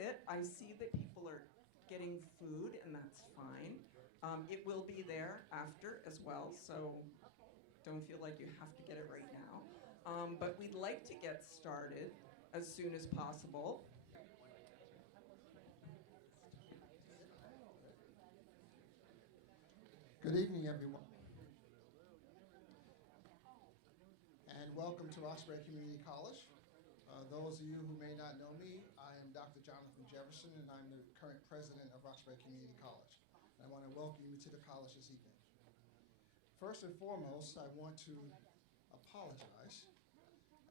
sit. I see that people are getting food, and that's fine. It will be there after as well, so don't feel like you have to get it right now. But we'd like to get started as soon as possible. Good evening, everyone, and welcome to Roxbury Community College. Those of you who may not know me, I am Dr. Jonathan Jefferson, and I'm the current president of Roxbury Community College. And I want to welcome you to the college this evening. First and foremost, I want to apologize.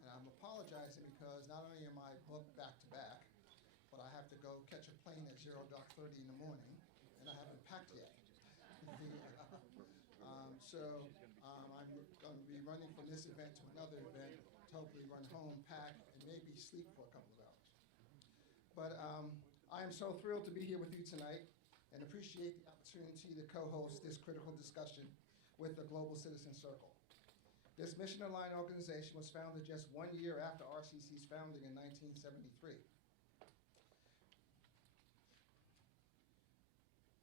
And I'm apologizing because not only am I booked back to back, but I have to go catch a plane at 0:30 in the morning, and I haven't packed yet. I'm going to be running from this event to another event, to hopefully run home, pack, and maybe sleep for a couple of hours. But I am so thrilled to be here with you tonight and appreciate the opportunity to co-host this critical discussion with the Global Citizen Circle. This mission-aligned organization was founded just 1 year after RCC's founding in 1973.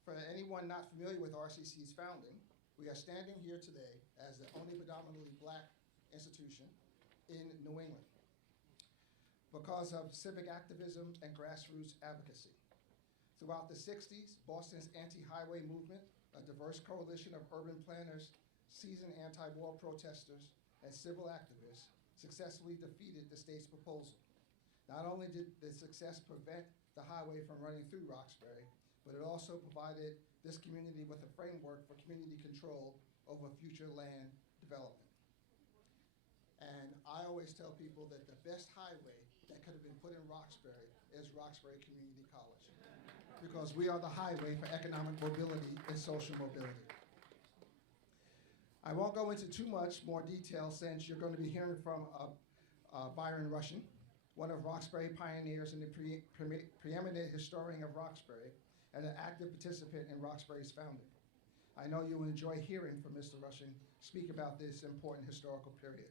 For anyone not familiar with RCC's founding, we are standing here today as the only predominantly black institution in New England because of civic activism and grassroots advocacy. Throughout the 60s, Boston's anti-highway movement, a diverse coalition of urban planners, seasoned anti-war protesters, and civil activists successfully defeated the state's proposal. Not only did the success prevent the highway from running through Roxbury, but it also provided this community with a framework for community control over future land development. And I always tell people that the best highway that could have been put in Roxbury is Roxbury Community College, because we are the highway for economic mobility and social mobility. I won't go into too much more detail since you're going to be hearing from Byron Rushing, one of Roxbury pioneers and the preeminent historian of Roxbury, and an active participant in Roxbury's founding. I know you will enjoy hearing from Mr. Rushing speak about this important historical period.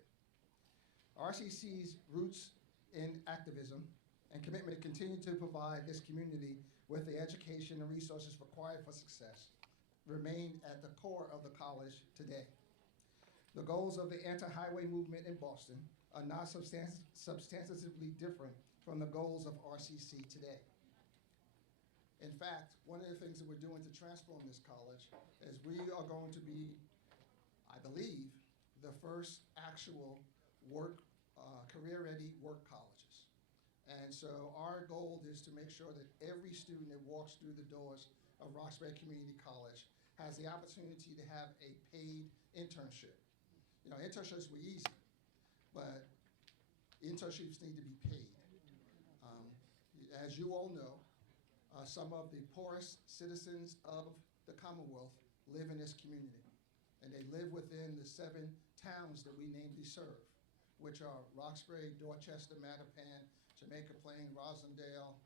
RCC's roots in activism and commitment to continue to provide this community with the education and resources required for success remain at the core of the college today. The goals of the anti-highway movement in Boston are not substantively different from the goals of RCC today. In fact, one of the things that we're doing to transform this college is we are going to be, I believe, the first actual career-ready work colleges. And so our goal is to make sure that every student that walks through the doors of Roxbury Community College has the opportunity to have a paid internship. You know, internships were easy, but internships need to be paid. As you all know, some of the poorest citizens of the Commonwealth live in this community, and they live within the 7 towns that we namely serve, which are Roxbury, Dorchester, Mattapan, Jamaica Plain, Rosendale,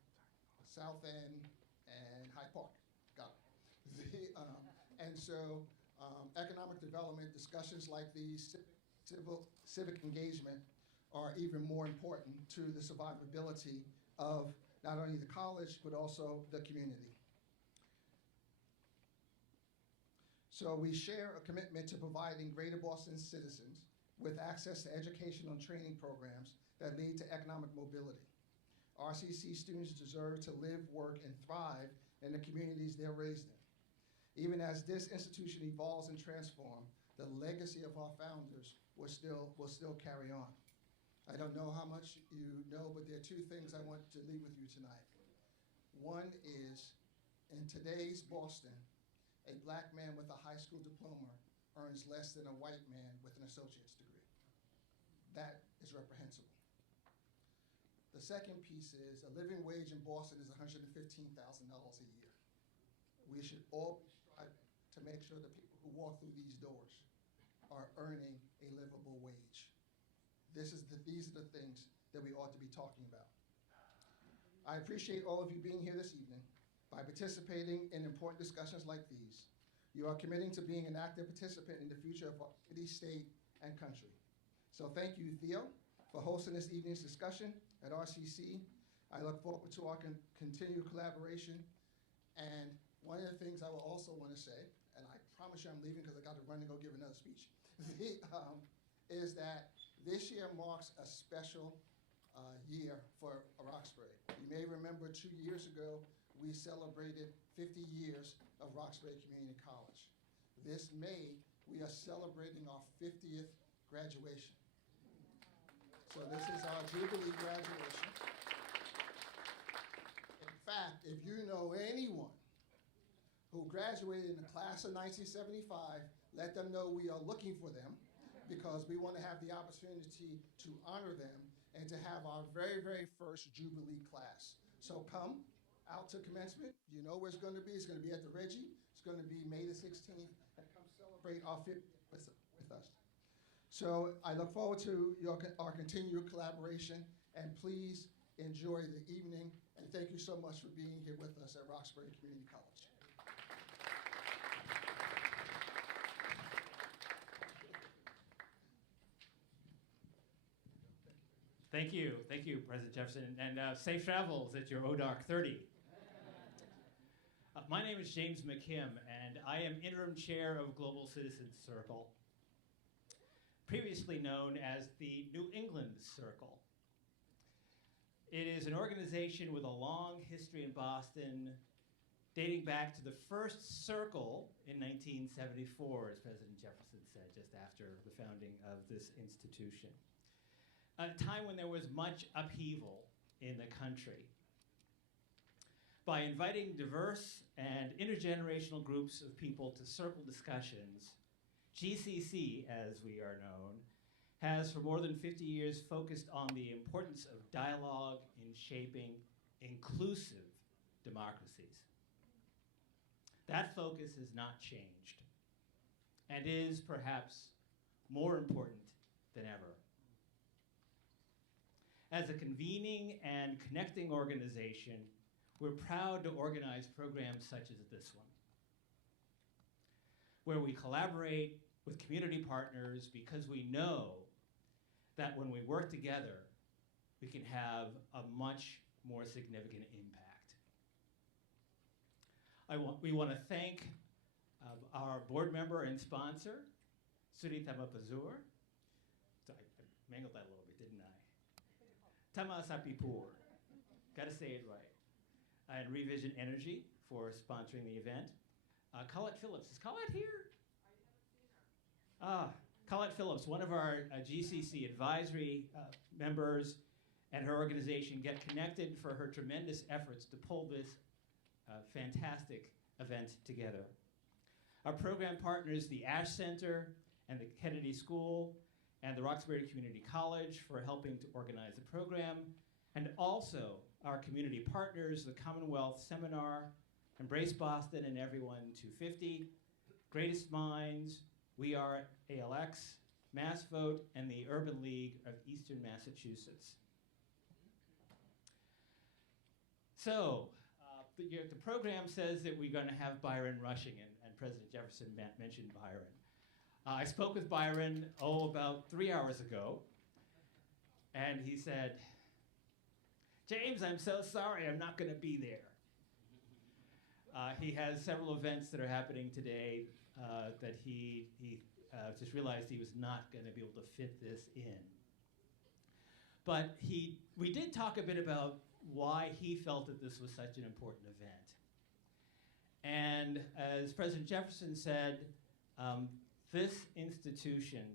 South End, and Hyde Park. Got it. Economic development discussions like these, civic engagement, are even more important to the survivability of not only the college, but also the community. So we share a commitment to providing Greater Boston citizens with access to educational and training programs that lead to economic mobility. RCC students deserve to live, work, and thrive in the communities they're raised in. Even as this institution evolves and transforms, the legacy of our founders will still carry on. I don't know how much you know, but there are 2 things I want to leave with you tonight. One is, in today's Boston, a black man with a high school diploma earns less than a white man with an associate's degree. That is reprehensible. The second piece is, a living wage in Boston is $115,000 a year. We should all be striving to make sure the people who walk through these doors are earning a livable wage. These are the things that we ought to be talking about. I appreciate all of you being here this evening. By participating in important discussions like these, you are committing to being an active participant in the future of our city, state, and country. So thank you, Theo, for hosting this evening's discussion at RCC. I look forward to our continued collaboration. And one of the things I will also want to say, and I promise you I'm leaving because I got to run and go give another speech, is that this year marks a special year for Roxbury. You may remember 2 years ago, we celebrated 50 years of Roxbury Community College. This May, we are celebrating our 50th graduation. So this is our Jubilee graduation. In fact, if you know anyone who graduated in the class of 1975, let them know we are looking for them because we want to have the opportunity to honor them and to have our very, very first Jubilee class. So come out to commencement. You know where it's going to be. It's going to be at the Reggie. It's going to be May the 16th. And come celebrate our 50th with us. So I look forward to our continued collaboration, and please enjoy the evening. And thank you so much for being here with us at Roxbury Community College. Thank you, President Jefferson, and safe travels at your ODOC 30. My name is James McKim, and I am interim chair of Global Citizens Circle, previously known as the New England Circle. It is an organization with a long history in Boston, dating back to the first circle in 1974, as President Jefferson said, just after the founding of this institution. At a time when there was much upheaval in the country. By inviting diverse and intergenerational groups of people to circle discussions, GCC, as we are known, has for more than 50 years focused on the importance of dialogue in shaping inclusive democracies. That focus has not changed and is perhaps more important than ever. As a convening and connecting organization, we're proud to organize programs such as this one, where we collaborate with community partners because we know that when we work together, we can have a much more significant impact. We want to thank our board member and sponsor, Surita Mapazur. I mangled that a little bit, didn't I? Tamasapipur, gotta say it right. And Revision Energy for sponsoring the event. Colette Phillips, is Colette here? Colette Phillips, one of our GCC advisory members, and her organization Get Konnected for her tremendous efforts to pull this fantastic event together. Our program partners, the Ash Center and the Kennedy School, and the Roxbury Community College for helping to organize the program, and also our community partners, the Commonwealth Seminar, Embrace Boston and Everyone 250, Greatest Minds, We Are ALX, Mass Vote, and the Urban League of Eastern Massachusetts. So, the program says that we're going to have Byron rushing, and President Jefferson mentioned Byron. I spoke with Byron, about 3 hours ago, and he said, James, I'm so sorry, I'm not going to be there. He has several events that are happening today that he just realized he was not going to be able to fit this in. But we did talk a bit about why he felt that this was such an important event. And as President Jefferson said, this institution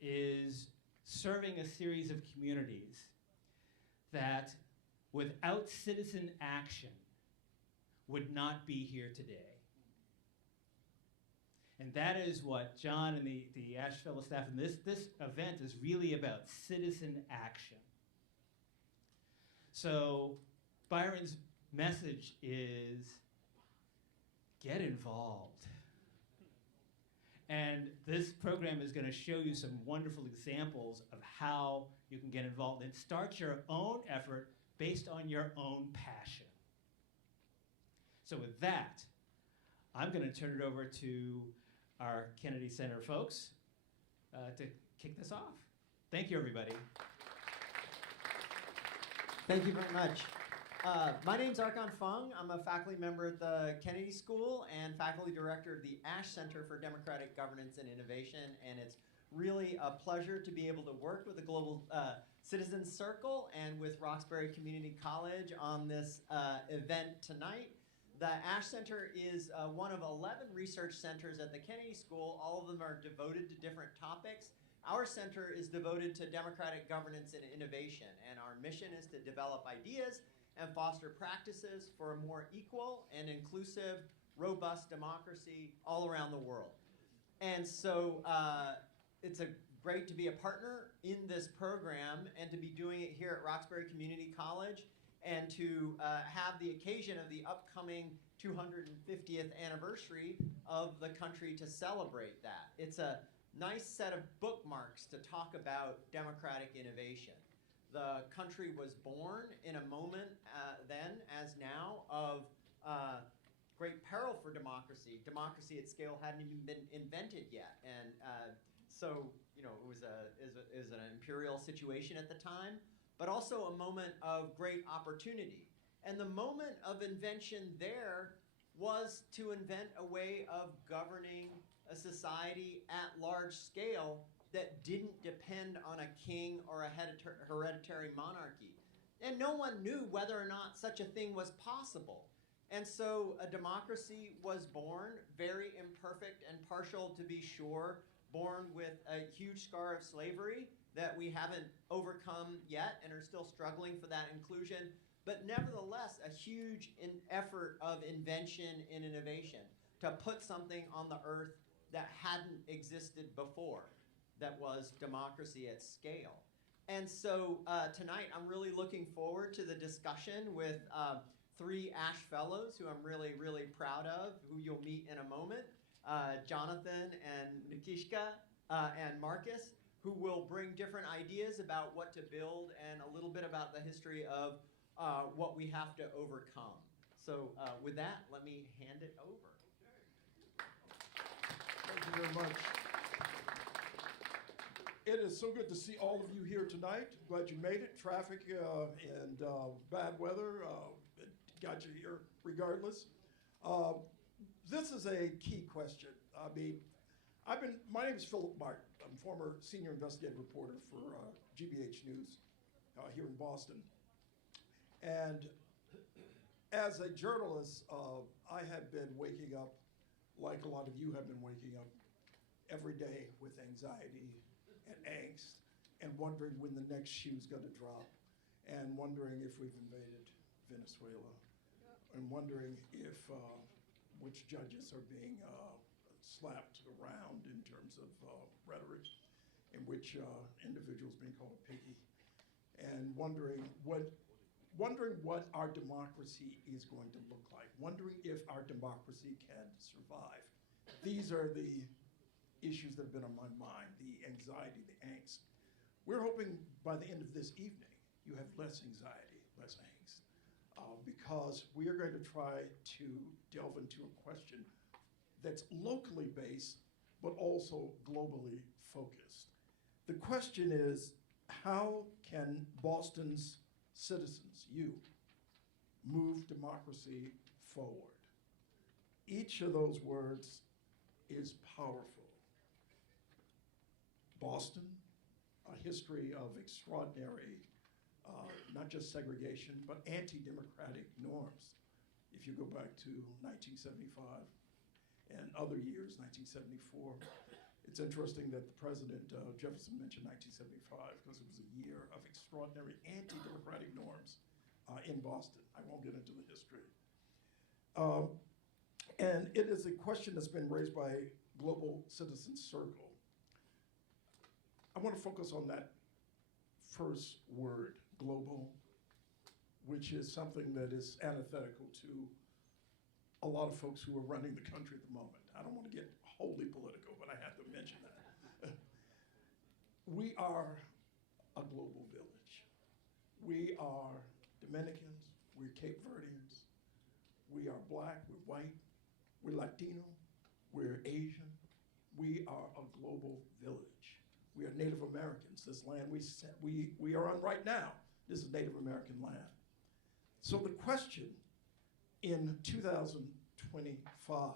is serving a series of communities that, without citizen action, would not be here today. And that is what John and the Ash Fellow staff, and this event is really about citizen action. So Byron's message is, get involved. And this program is going to show you some wonderful examples of how you can get involved and start your own effort based on your own passion. So with that, I'm going to turn it over to our Kennedy Center folks to kick this off. Thank you, everybody. Thank you very much. My name's Archon Fung. I'm a faculty member at the Kennedy School and faculty director of the Ash Center for Democratic Governance and Innovation. And it's really a pleasure to be able to work with the Global Citizens Circle and with Roxbury Community College on this event tonight. The Ash Center is one of 11 research centers at the Kennedy School. All of them are devoted to different topics. Our center is devoted to democratic governance and innovation, and our mission is to develop ideas and foster practices for a more equal and inclusive, robust democracy all around the world. And so it's great to be a partner in this program and to be doing it here at Roxbury Community College and to have the occasion of the upcoming 250th anniversary of the country to celebrate that. It's a nice set of bookmarks to talk about democratic innovation. The country was born in a moment then, as now, of great peril for democracy. Democracy at scale hadn't even been invented yet. And so, you know, it was an imperial situation at the time, but also a moment of great opportunity. And the moment of invention there was to invent a way of governing a society at large scale that didn't depend on a king or a hereditary monarchy. And no one knew whether or not such a thing was possible. And so a democracy was born, very imperfect and partial to be sure, born with a huge scar of slavery that we haven't overcome yet and are still struggling for that inclusion, but nevertheless a huge effort of invention and innovation to put something on the earth that hadn't existed before, that was democracy at scale. And so tonight I'm really looking forward to the discussion with 3 Ash Fellows who I'm really, really proud of, who you'll meet in a moment, Jonathan and Nikishka and Marcus, who will bring different ideas about what to build and a little bit about the history of what we have to overcome. So with that, let me hand it over. Thank you very much. It is so good to see all of you here tonight. Glad you made it. Traffic and bad weather got you here regardless. This is a key question. I mean, my name is Philip Martin. I'm former senior investigative reporter for GBH News here in Boston. And as a journalist, I have been waking up, like a lot of you have been waking up, every day with anxiety and angst and wondering when the next shoe's going to drop and wondering if we've invaded Venezuela and wondering if which judges are being slapped around in terms of rhetoric, in which individuals being called a piggy, and wondering what our democracy is going to look like, wondering if our democracy can survive. These are the issues that have been on my mind, the anxiety, the angst. We're hoping by the end of this evening, you have less anxiety, less angst, because we are going to try to delve into a question that's locally based, but also globally focused. The question is, how can Boston's citizens, you, move democracy forward? Each of those words is powerful. Boston, a history of extraordinary, not just segregation, but anti-democratic norms. If you go back to 1975 and other years, 1974, it's interesting that the President Jefferson mentioned 1975 because it was a year of extraordinary anti-democratic norms in Boston. I won't get into the history. And it is a question that's been raised by Global Citizens Circle. I want to focus on that first word, global, which is something that is antithetical to a lot of folks who are running the country at the moment. I don't want to get wholly political, but I have to mention that. We are a global village. We are Dominicans, we're Cape Verdeans, we are Black, we're white, we're Latino, we're Asian. We are a global village. We are Native Americans. This land we are on right now, This is Native American land. So the question in 2025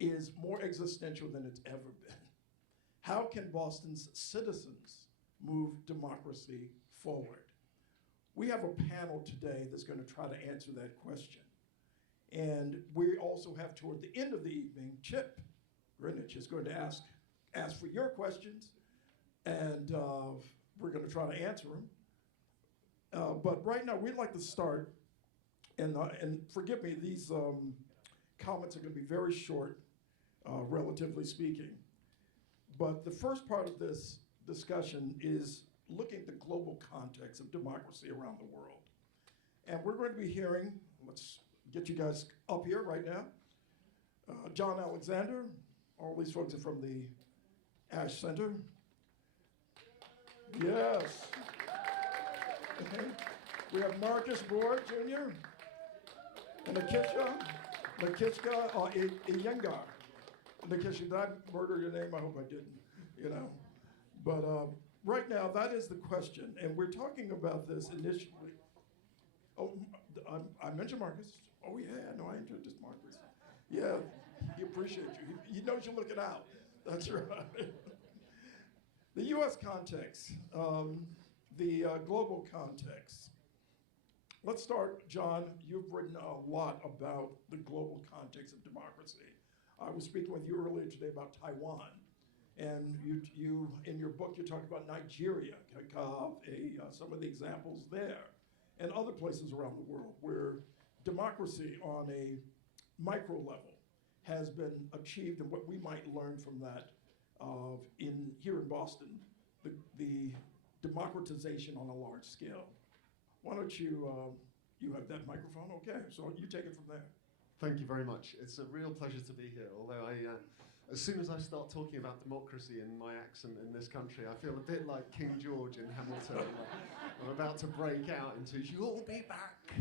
is more existential than it's ever been. How can Boston's citizens move democracy forward? We have a panel today that's going to try to answer that question. And we also have, toward the end of the evening, Chip Greenwich is going to ask for your questions, and we're going to try to answer them. But right now, we'd like to start, and forgive me, these comments are going to be very short, relatively speaking. But the first part of this discussion is looking at the global context of democracy around the world. And we're going to be hearing, let's get you guys up here right now, John Alexander. All these folks are from the Ash Center. Yes. Okay. We have Marcus Board, Jr., and Nakishka Iyengar. Nakishka, did I murder your name? I hope I didn't, you know. But right now, that is the question. And we're talking about this initially. Oh, I mentioned Marcus. Oh, yeah, no, I introduced Marcus. Yeah, he appreciates you. He knows you're looking out. That's right. The U.S. context, the global context. Let's start, John. You've written a lot about the global context of democracy. I was speaking with you earlier today about Taiwan. And you in your book, you talked about Nigeria, some of the examples there, and other places around the world where democracy on a micro level has been achieved, and what we might learn from that here in Boston, the democratization on a large scale. Why don't you have that microphone? Okay, so you take it from there. Thank you very much. It's a real pleasure to be here, although as soon as I start talking about democracy in my accent in this country, I feel a bit like King George in Hamilton. I'm about to break out into "You'll be back."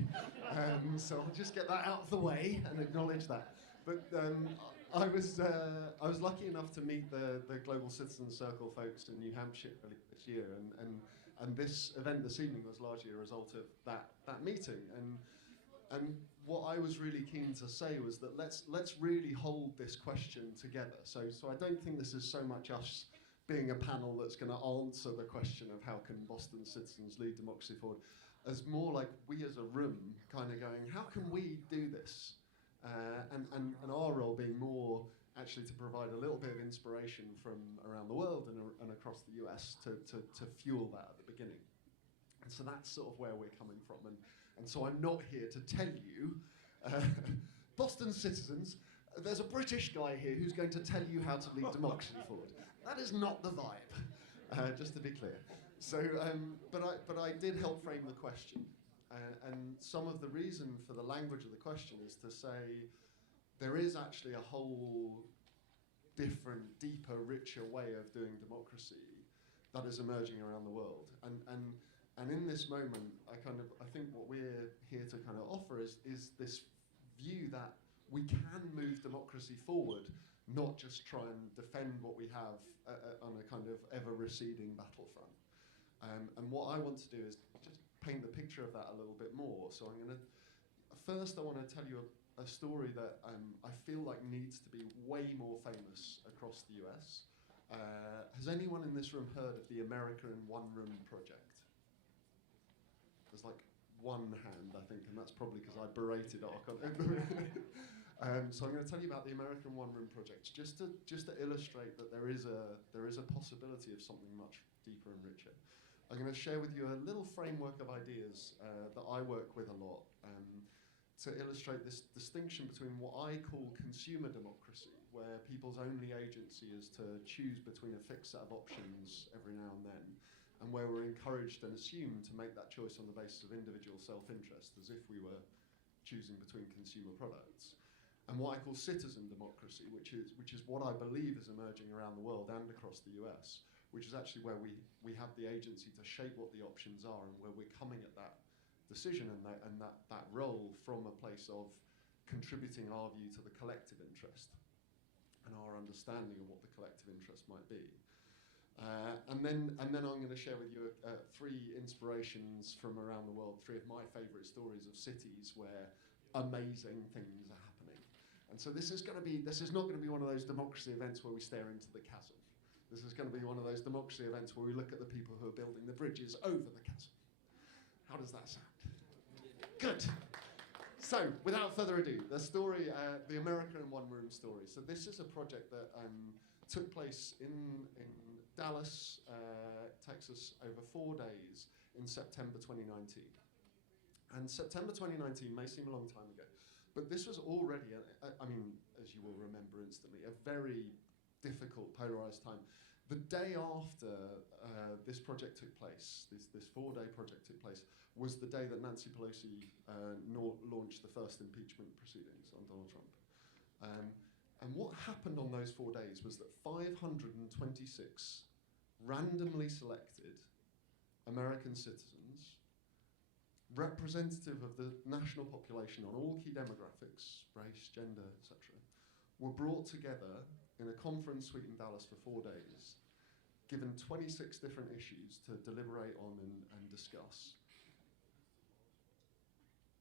So I'll just get that out of the way and acknowledge that. But I was lucky enough to meet the Global Citizens Circle folks in New Hampshire earlier this year, and this event this evening was largely a result of that meeting. And what I was really keen to say was that let's really hold this question together. So I don't think this is so much us being a panel that's going to answer the question of how can Boston citizens lead democracy forward, as more like we as a room kind of going, how can we do this? And our role being more actually to provide a little bit of inspiration from around the world and across the US to fuel that at the beginning. And so that's sort of where we're coming from. And so I'm not here to tell you, Boston citizens, there's a British guy here who's going to tell you how to lead democracy forward. That is not the vibe, just to be clear. So, but I did help frame the question. And some of the reason for the language of the question is to say there is actually a whole different, deeper, richer way of doing democracy that is emerging around the world. And in this moment, I think what we're here to kind of offer is this view that we can move democracy forward, not just try and defend what we have on a kind of ever-receding battlefront. And what I want to do is just paint the picture of that a little bit more. So first I want to tell you a story that I feel like needs to be way more famous across the US. Has anyone in this room heard of the America in One Room project? There's like one hand, I think, and that's probably because I berated Archon. So I'm going to tell you about the American One Room project, just to illustrate that there is a possibility of something much deeper and richer. I'm going to share with you a little framework of ideas that I work with a lot to illustrate this distinction between what I call consumer democracy, where people's only agency is to choose between a fixed set of options every now and then, and where we're encouraged and assumed to make that choice on the basis of individual self-interest, as if we were choosing between consumer products. And what I call citizen democracy, which is what I believe is emerging around the world and across the US, which is actually where we have the agency to shape what the options are, and where we're coming at that decision and that role from a place of contributing our view to the collective interest and our understanding of what the collective interest might be. And then I'm going to share with you 3 inspirations from around the world, 3 of my favourite stories of cities where amazing things are happening. And so this is not going to be one of those democracy events where we stare into the chasm. This is going to be one of those democracy events where we look at the people who are building the bridges over the chasm. How does that sound? Good. So, without further ado, the story, the America in One Room story. So this is a project that took place in Dallas, Texas, over 4 days in September 2019. And September 2019 may seem a long time ago, but this was already, I mean, as you will remember instantly, a very difficult, polarized time. The day after this project took place, this 4-day project took place, was the day that Nancy Pelosi launched the first impeachment proceedings on Donald Trump. And what happened on those 4 days was that 526 randomly selected American citizens, representative of the national population on all key demographics, race, gender, etc., were brought together in a conference suite in Dallas for 4 days, given 26 different issues to deliberate on and discuss.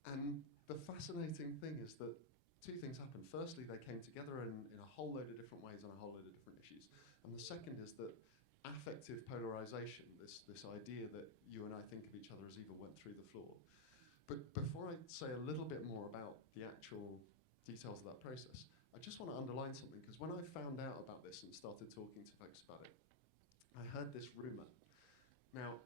And the fascinating thing is that 2 things happened. Firstly, they came together in a whole load of different ways on a whole load of different issues. And the second is that affective polarization, this idea that you and I think of each other as evil, went through the floor. But before I say a little bit more about the actual details of that process, I just want to underline something, because when I found out about this and started talking to folks about it, I heard this rumor. Now,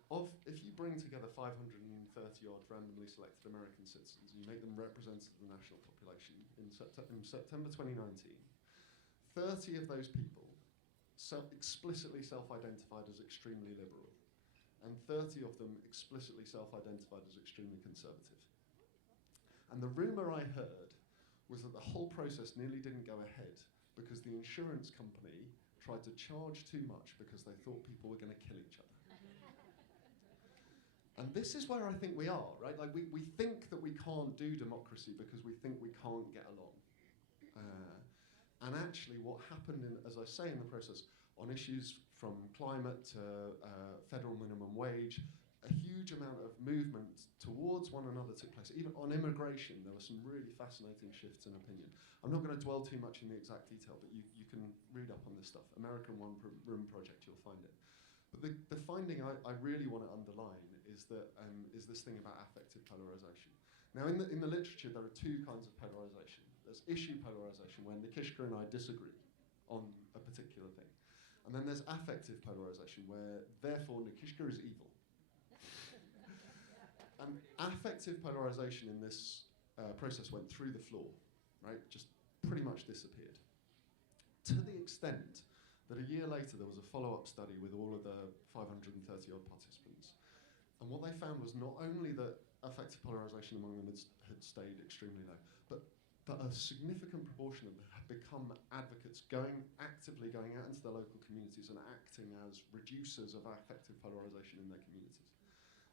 if you bring together 530-odd randomly selected American citizens, and you make them representatives of the national population in September 2019, 30 of those people explicitly self-identified as extremely liberal, and 30 of them explicitly self-identified as extremely conservative. And the rumor I heard was that the whole process nearly didn't go ahead because the insurance company tried to charge too much because they thought people were going to kill each other. And this is where I think we are, right? Like we think that we can't do democracy because we think we can't get along. And actually what happened, as I say in the process, on issues from climate to federal minimum wage, a huge amount of movement towards one another took place. Even on immigration, there were some really fascinating shifts in opinion. I'm not going to dwell too much in the exact detail, but you can read up on this stuff. American One Room Project, you'll find it. But the finding I really want to underline is this thing about affective polarization. Now, in the literature, there are 2 kinds of polarization. There's issue polarization, where Nikishka and I disagree on a particular thing. And then there's affective polarization, where, therefore, Nikishka is evil. And affective polarization in this process went through the floor, right? Just pretty much disappeared. To the extent that a year later there was a follow-up study with all of the 530-odd participants. And what they found was not only that affective polarization among them had stayed extremely low, but a significant proportion of them had become advocates, actively going out into their local communities and acting as reducers of affective polarization in their communities.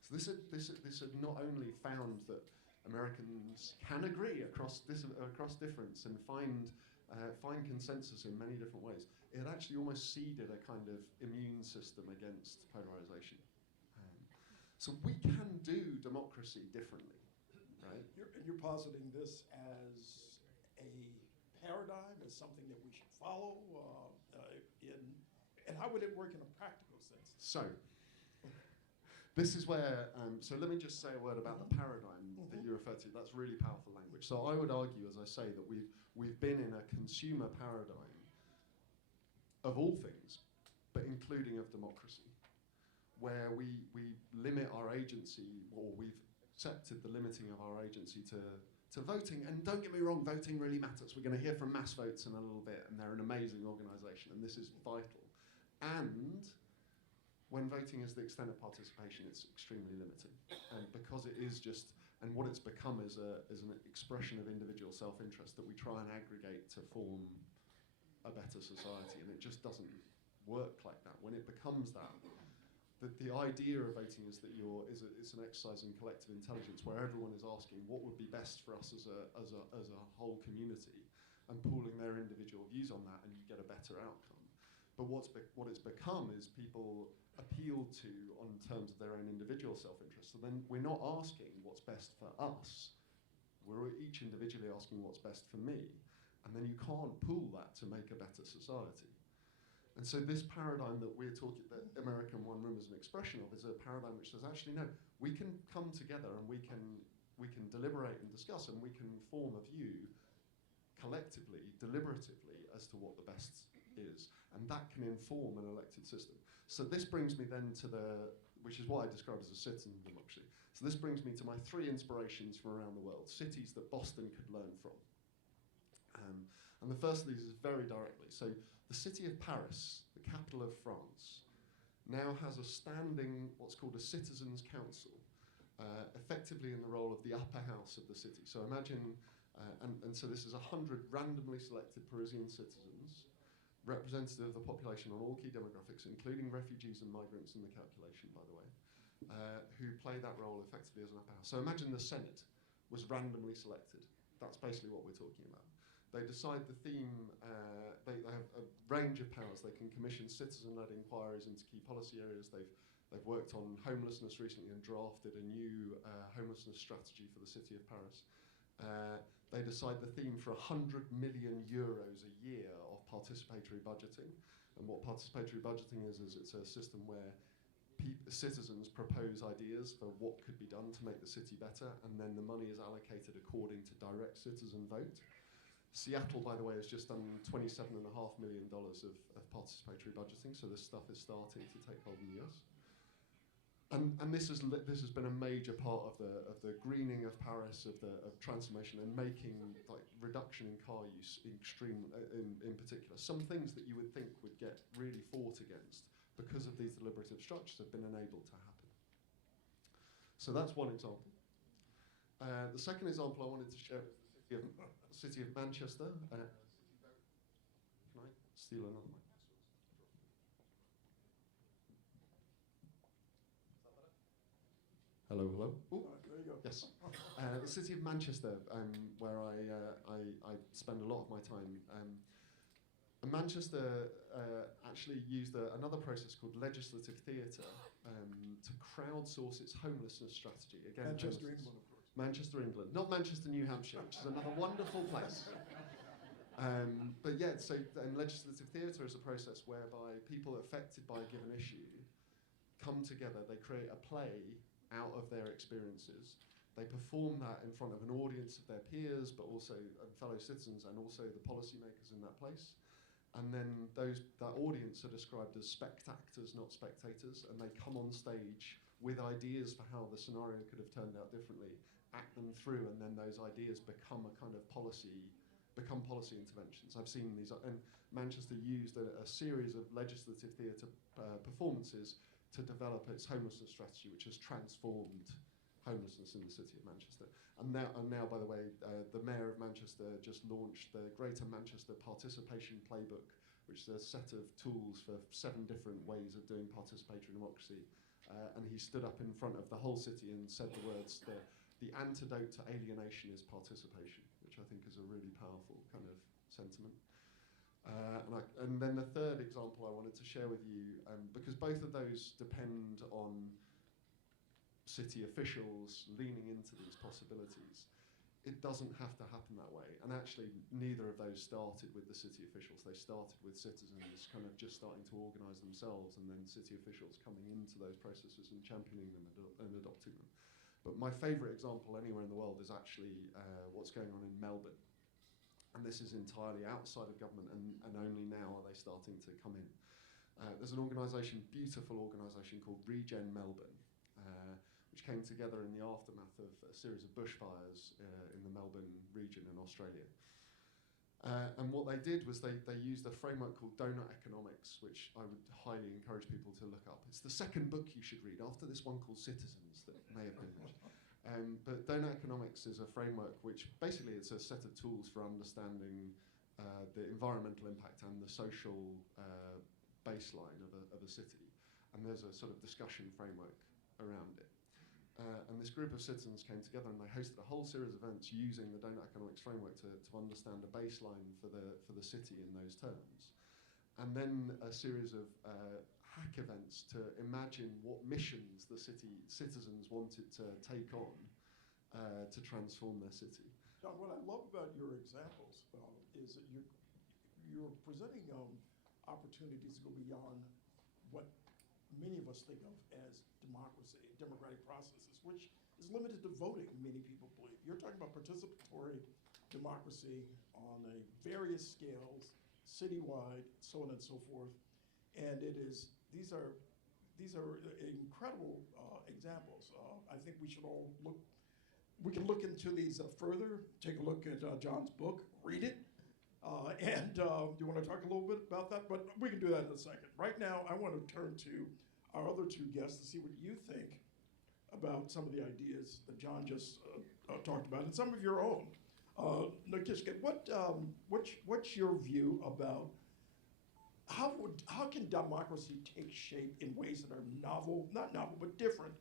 So this had not only found that Americans can agree across difference and find consensus in many different ways, it had actually almost seeded a kind of immune system against polarization. So we can do democracy differently, right? You're positing this as a paradigm, as something that we should follow, and how would it work in a practical sense? So, this is where, so let me just say a word about the paradigm that you refer to. That's really powerful language. So I would argue, as I say, that we've been in a consumer paradigm of all things, but including of democracy, where we limit our agency, or we've accepted the limiting of our agency to voting. And don't get me wrong, voting really matters. We're going to hear from Mass Votes in a little bit, and they're an amazing organisation, and this is vital. And when voting is the extent of participation, it's extremely limiting. And because it is just, and what it's become is an expression of individual self-interest that we try and aggregate to form a better society, and it just doesn't work like that. When it becomes that, the idea of voting is that it's an exercise in collective intelligence where everyone is asking what would be best for us as a whole community and pooling their individual views on that, and you get a better outcome. But what it's become is people appeal to on terms of their own individual self-interest. So then we're not asking what's best for us. We're each individually asking what's best for me. And then you can't pool that to make a better society. And so this paradigm that we're talking, that American One Room is an expression of, is a paradigm which says, actually, no, we can come together and we can deliberate and discuss, and we can form a view collectively, deliberatively, as to what the best is. And that can inform an elected system. So this brings me then to which is what I describe as a citizen democracy. So this brings me to my 3 inspirations from around the world, cities that Boston could learn from. And the first of these is very directly. So the city of Paris, the capital of France, now has a standing, what's called a citizens' council, effectively in the role of the upper house of the city. So imagine, and so this is 100 randomly selected Parisian citizens, representative of the population on all key demographics, including refugees and migrants in the calculation, by the way, who play that role effectively as an upper house. So imagine the Senate was randomly selected. That's basically what we're talking about. They decide the theme, they have a range of powers. They can commission citizen-led inquiries into key policy areas. They've worked on homelessness recently and drafted a new homelessness strategy for the city of Paris. They decide the theme for 100 million euros a year of participatory budgeting. And what participatory budgeting is it's a system where citizens propose ideas for what could be done to make the city better, and then the money is allocated according to direct citizen vote. Seattle, by the way, has just done $27.5 million of participatory budgeting, so this stuff is starting to take hold in the US. And this has been a major part of the greening of Paris, of transformation, and making like reduction in car use in particular. Some things that you would think would get really fought against because of these deliberative structures have been enabled to happen. So that's one example. The second example I wanted to share is the city of Manchester. Can I steal another mic? Hello, hello. Ooh. There you go. Yes. The city of Manchester, where I spend a lot of my time. Manchester actually used another process called legislative theatre to crowdsource its homelessness strategy. Again, Manchester, England, of course. Manchester, England. Not Manchester, New Hampshire, which is another wonderful place. But yeah, so legislative theatre is a process whereby people affected by a given issue come together, they create a play out of their experiences. They perform that in front of an audience of their peers, but also fellow citizens and also the policymakers in that place. And then that audience are described as spectators, not spectators, and they come on stage with ideas for how the scenario could have turned out differently, act them through, and then those ideas become a kind of policy interventions. I've seen these, and Manchester used a series of legislative theatre performances to develop its homelessness strategy, which has transformed homelessness in the city of Manchester. And now, by the way, the Mayor of Manchester just launched the Greater Manchester Participation Playbook, which is a set of tools for 7 different ways of doing participatory democracy. And he stood up in front of the whole city and said the words, the antidote to alienation is participation, which I think is a really powerful kind of sentiment. And then the third example I wanted to share with you, because both of those depend on city officials leaning into these possibilities, it doesn't have to happen that way. And actually, neither of those started with the city officials. They started with citizens kind of just starting to organise themselves, and then city officials coming into those processes and championing them and adopting them. But my favourite example anywhere in the world is actually what's going on in Melbourne. And this is entirely outside of government, and only now are they starting to come in. There's an organisation, beautiful organisation called Regen Melbourne, which came together in the aftermath of a series of bushfires in the Melbourne region in Australia. And what they did was they used a framework called donut economics, which I would highly encourage people to look up. It's the second book you should read after this one called Citizens that may have been mentioned. But donut economics is a framework which basically it's a set of tools for understanding the environmental impact and the social baseline of a city. And there's a sort of discussion framework around it. And this group of citizens came together and they hosted a whole series of events using the donut economics framework to understand a baseline for the city in those terms. and then a series of hack events to imagine what missions the citizens wanted to take on to transform their city. John, what I love about your examples is that you're presenting opportunities to go beyond what many of us think of as democracy, democratic processes, which is limited to voting, many people believe. You're talking about participatory democracy on a various scales, citywide, so on and so forth. And these are incredible examples. I think we should all we can look into these further, take a look at John's book, read it. And do you want to talk a little bit about that? But we can do that in a second. Right now, I want to turn to our other two guests to see what you think about some of the ideas that John just talked about, and some of your own. Nakishka, what's your view about how can democracy take shape in ways that are novel, not novel, but different,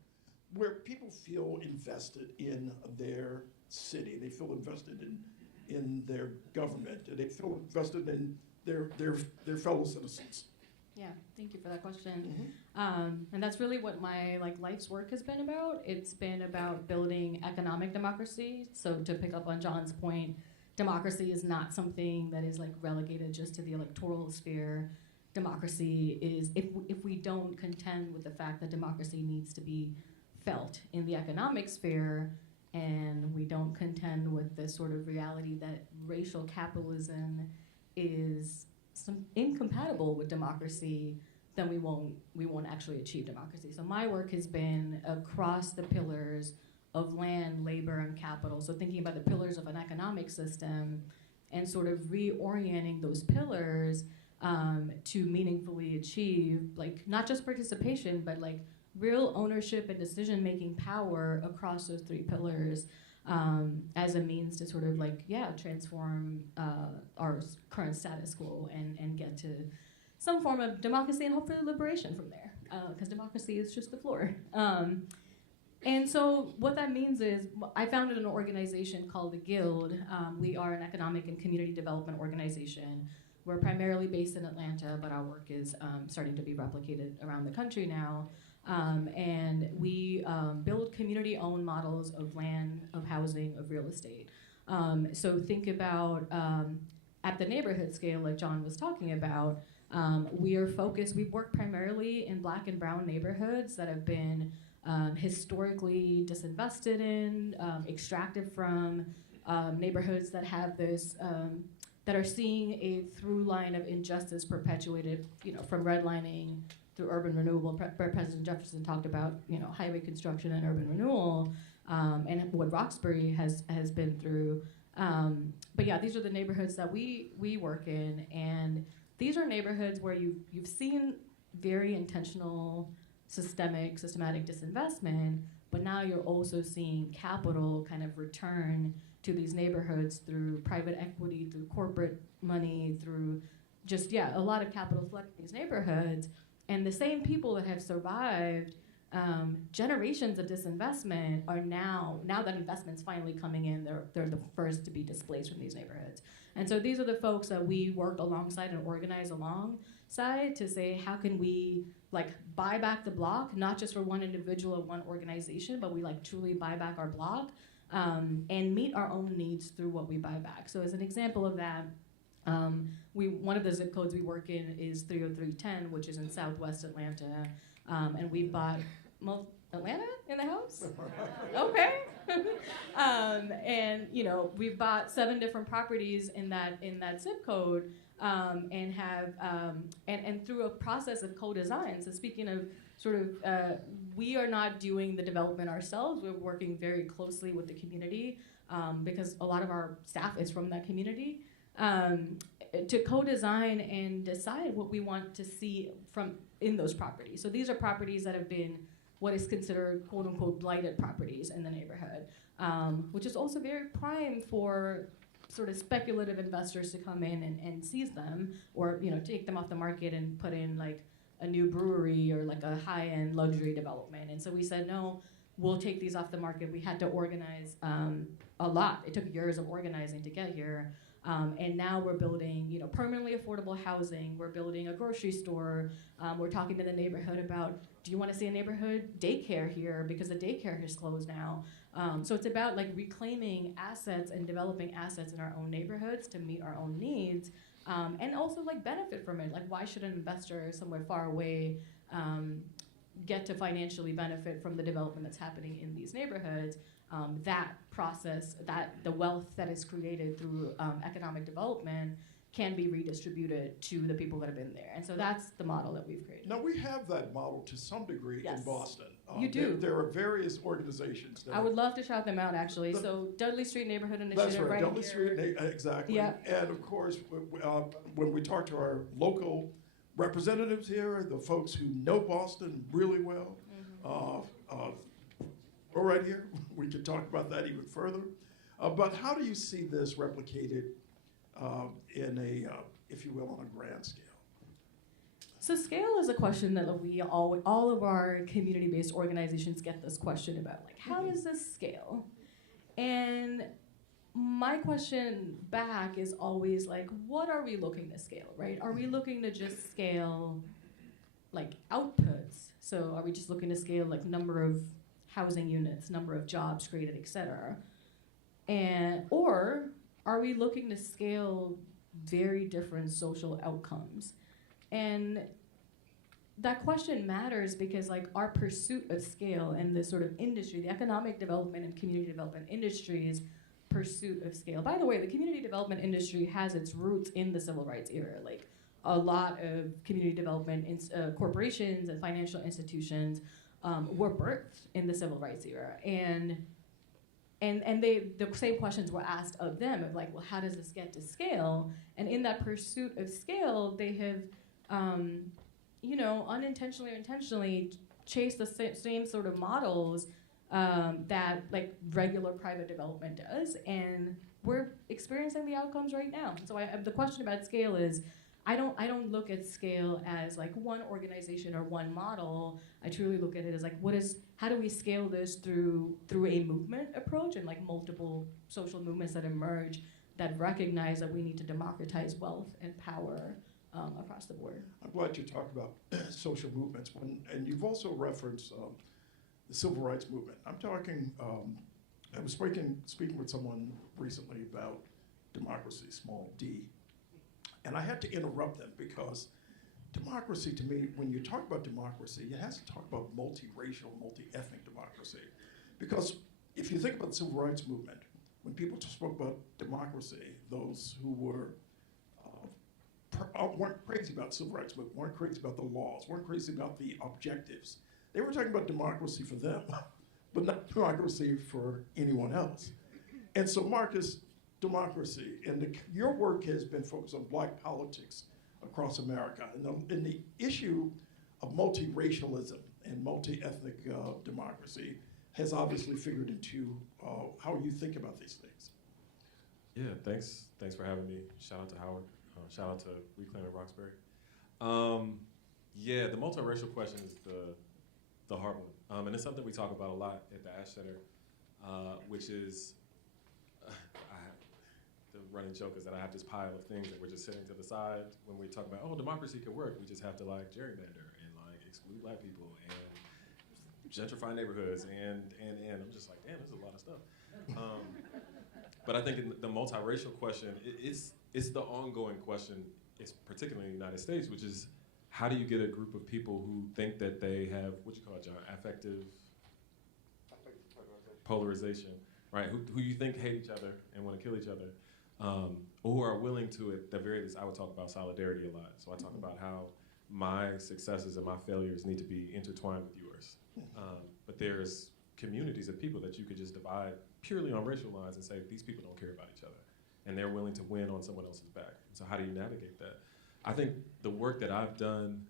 where people feel invested in their city, they feel invested in their government, they feel invested in their fellow citizens? Yeah, thank you for that question. Mm-hmm. And that's really what my life's work has been about. It's been about building economic democracy. So to pick up on John's point, democracy is not something that is relegated just to the electoral sphere. Democracy is, if we don't contend with the fact that democracy needs to be felt in the economic sphere, and we don't contend with the sort of reality that racial capitalism is incompatible with democracy, then we won't actually achieve democracy. So my work has been across the pillars of land, labor, and capital. So thinking about the pillars of an economic system and sort of reorienting those pillars to meaningfully achieve not just participation, but real ownership and decision-making power across those three pillars as a means to sort of transform our current status quo and get to some form of democracy and hopefully liberation from there, because democracy is just the floor. And so what that means is I founded an organization called the Guild. We are an economic and community development organization. We're primarily based in Atlanta, but our work is starting to be replicated around the country now. And we build community-owned models of land, of housing, of real estate. So think about at the neighborhood scale, like John was talking about, we work primarily in Black and brown neighborhoods that have been historically disinvested in, extracted from, neighborhoods that have this, that are seeing a through line of injustice perpetuated, from redlining through urban renewal. President Jefferson talked about, highway construction and urban renewal, and what Roxbury has been through. But yeah, these are the neighborhoods that we work in, and these are neighborhoods where you've seen very intentional, systematic disinvestment, but now you're also seeing capital kind of return to these neighborhoods through private equity, through corporate money, through just, a lot of capital flooding these neighborhoods. And the same people that have survived generations of disinvestment are now that investment's finally coming in, they're the first to be displaced from these neighborhoods. And so these are the folks that we work alongside and organize alongside to say, how can we buy back the block, not just for one individual or one organization, but we truly buy back our block and meet our own needs through what we buy back. So as an example of that, one of the zip codes we work in is 30310, which is in Southwest Atlanta, and we bought Atlanta in the house. Okay, and we've bought 7 different properties in that zip code, and have and through a process of co-design. So speaking of sort of, we are not doing the development ourselves. We're working very closely with the community because a lot of our staff is from that community. To co-design and decide what we want to see in those properties. So these are properties that have been what is considered quote unquote blighted properties in the neighborhood, which is also very prime for sort of speculative investors to come in and seize them, or take them off the market and put in a new brewery or a high-end luxury development. And so we said, no, we'll take these off the market. We had to organize a lot. It took years of organizing to get here. And now we're building, permanently affordable housing. We're building a grocery store. We're talking to the neighborhood about, do you want to see a neighborhood daycare here because the daycare is closed now? So it's about like reclaiming assets and developing assets in our own neighborhoods to meet our own needs, and also like benefit from it. Like, why should an investor somewhere far away get to financially benefit from the development that's happening in these neighborhoods? That process, the wealth that is created through economic development can be redistributed to the people that have been there. And so that's the model that we've created. Now, we have that model to some degree in Boston. You do. There are various organizations. I would love to shout them out, actually. So Dudley Street Neighborhood Initiative. That's right, right Dudley here. Street, exactly. Yeah. And of course, when we talk to our local representatives here, the folks who know Boston really well, we're right here. We can talk about that even further. But how do you see this replicated in a, if you will, on a grand scale? So scale is a question that all of our community-based organizations get this question about, like, how does this scale? And my question back is always like, what are we looking to scale, right? Are we looking to just scale like outputs? So are we just looking to scale like number of housing units, number of jobs created, et cetera? Or are we looking to scale very different social outcomes? And that question matters because like our pursuit of scale and the sort of industry, the economic development and community development industry's pursuit of scale. By the way, the community development industry has its roots in the civil rights era. Like a lot of community development corporations and financial institutions were birthed in the civil rights era. And the same questions were asked of them of like, well, how does this get to scale? And in that pursuit of scale, they have, unintentionally or intentionally chased the same sort of models that like regular private development does, and we're experiencing the outcomes right now. So the question about scale is, I don't look at scale as like one organization or one model. I truly look at it as like, how do we scale this through a movement approach and like multiple social movements that emerge that recognize that we need to democratize wealth and power across the board. I'm glad you talked about social movements, and you've also referenced the civil rights movement. I'm talking, I was speaking with someone recently about democracy, small d, and I had to interrupt them because democracy, to me, when you talk about democracy, it has to talk about multiracial, multi-ethnic democracy. Because if you think about the civil rights movement, when people spoke about democracy, those who weren't crazy about the civil rights movement, weren't crazy about the laws, weren't crazy about the objectives. They were talking about democracy for them, but not democracy for anyone else. And so, Marcus, democracy, and your work has been focused on Black politics across America, and the issue of multiracialism and multi-ethnic democracy has obviously figured into how you think about these things. Yeah, thanks for having me. Shout out to Howard. Shout out to Reclaiming Roxbury. Yeah, the multiracial question is the hard one, and it's something we talk about a lot at the Ash Center, which is the running joke is that I have this pile of things that we're just setting to the side when we talk about, oh, democracy could work. We just have to like gerrymander and like exclude Black people and gentrify neighborhoods and I'm just like, damn, this is a lot of stuff. But I think in the multiracial question, it's the ongoing question, it's particularly in the United States, which is how do you get a group of people who think that they have, what you call it, John, affective polarization, right? Who you think hate each other and want to kill each other, or who are willing to, at the very least, I would talk about solidarity a lot. So I talk about how my successes and my failures need to be intertwined with yours. But there's communities of people that you could just divide purely on racial lines and say, these people don't care about each other. And they're willing to win on someone else's back. So how do you navigate that? I think the work that I've done,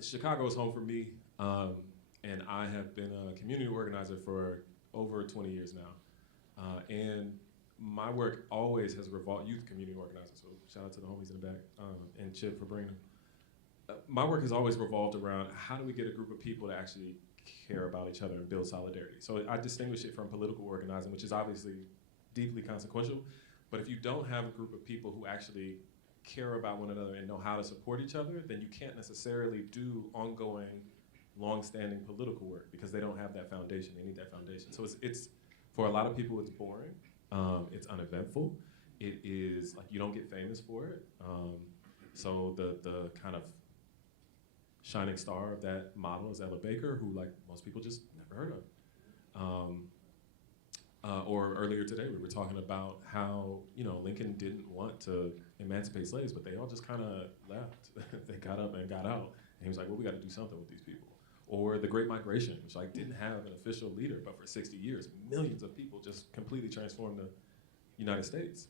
Chicago is home for me, and I have been a community organizer for over 20 years now. And my work always has revolved, youth community organizer, so shout out to the homies in the back, and Chip for bringing them. My work has always revolved around how do we get a group of people to actually care about each other and build solidarity. So I distinguish it from political organizing, which is obviously deeply consequential. But if you don't have a group of people who actually care about one another and know how to support each other, then you can't necessarily do ongoing, long-standing political work because they don't have that foundation. They need that foundation. So it's for a lot of people, it's boring. It's uneventful. It is like you don't get famous for it. So the kind of shining star of that model is Ella Baker, who like most people just never heard of. Or earlier today, we were talking about how Lincoln didn't want to emancipate slaves, but they all just kind of left. They got up and got out, and he was like, "Well, we got to do something with these people." Or the Great Migration, which like didn't have an official leader, but for 60 years, millions of people just completely transformed the United States.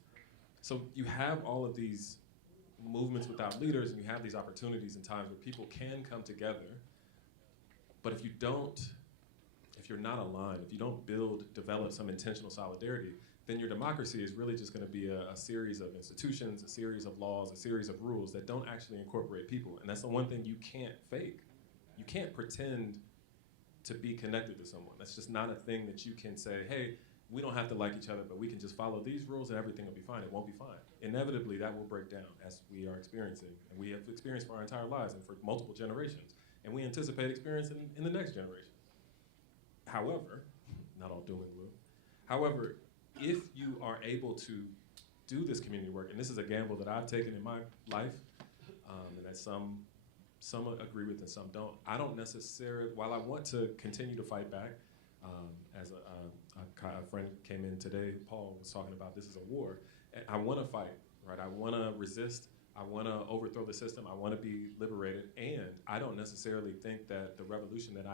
So you have all of these movements without leaders, and you have these opportunities and times where people can come together. But if you're not aligned, if you don't develop some intentional solidarity, then your democracy is really just going to be a series of institutions, a series of laws, a series of rules that don't actually incorporate people. And that's the one thing you can't fake. You can't pretend to be connected to someone. That's just not a thing that you can say, hey, we don't have to like each other, but we can just follow these rules and everything will be fine. It won't be fine. Inevitably, that will break down as we are experiencing. And we have experienced for our entire lives and for multiple generations. And we anticipate experiencing in the next generation. However, not all doom and gloom. However, if you are able to do this community work, and this is a gamble that I've taken in my life, and that some agree with and some don't. I don't necessarily, while I want to continue to fight back, as a friend came in today, Paul was talking about this is a war. I want to fight, right? I want to resist. I want to overthrow the system. I want to be liberated, and I don't necessarily think that the revolution that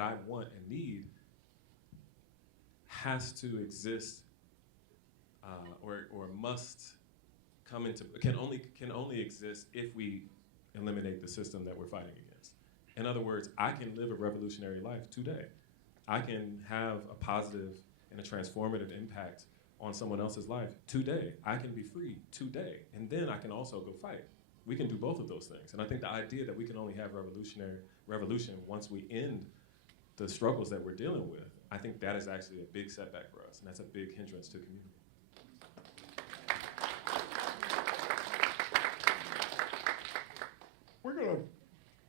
I want and need, has to exist or must come into can only exist if we eliminate the system that we're fighting against. In other words, I can live a revolutionary life today. I can have a positive and a transformative impact on someone else's life today. I can be free today, and then I can also go fight. We can do both of those things. And I think the idea that we can only have revolution once we end the struggles that we're dealing with, I think that is actually a big setback for us, and that's a big hindrance to community. We're going to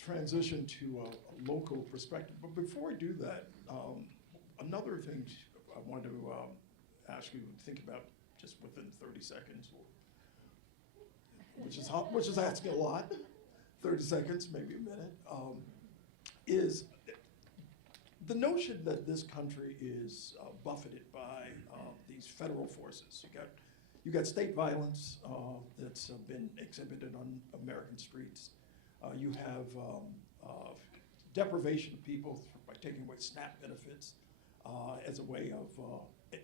transition to a local perspective, but before we do that, another thing I wanted to ask you to think about just within 30 seconds, which is asking a lot, 30 seconds, maybe a minute, is the notion that this country is buffeted by these federal forces. You got state violence that's been exhibited on American streets. You have deprivation of people by taking away SNAP benefits as a way of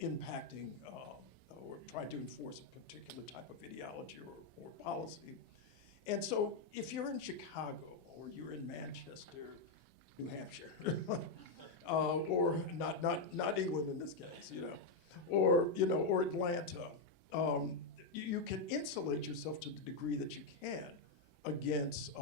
impacting or trying to enforce a particular type of ideology or policy. And so if you're in Chicago or you're in Manchester, New Hampshire, or not England in this case, or Atlanta, you can insulate yourself to the degree that you can against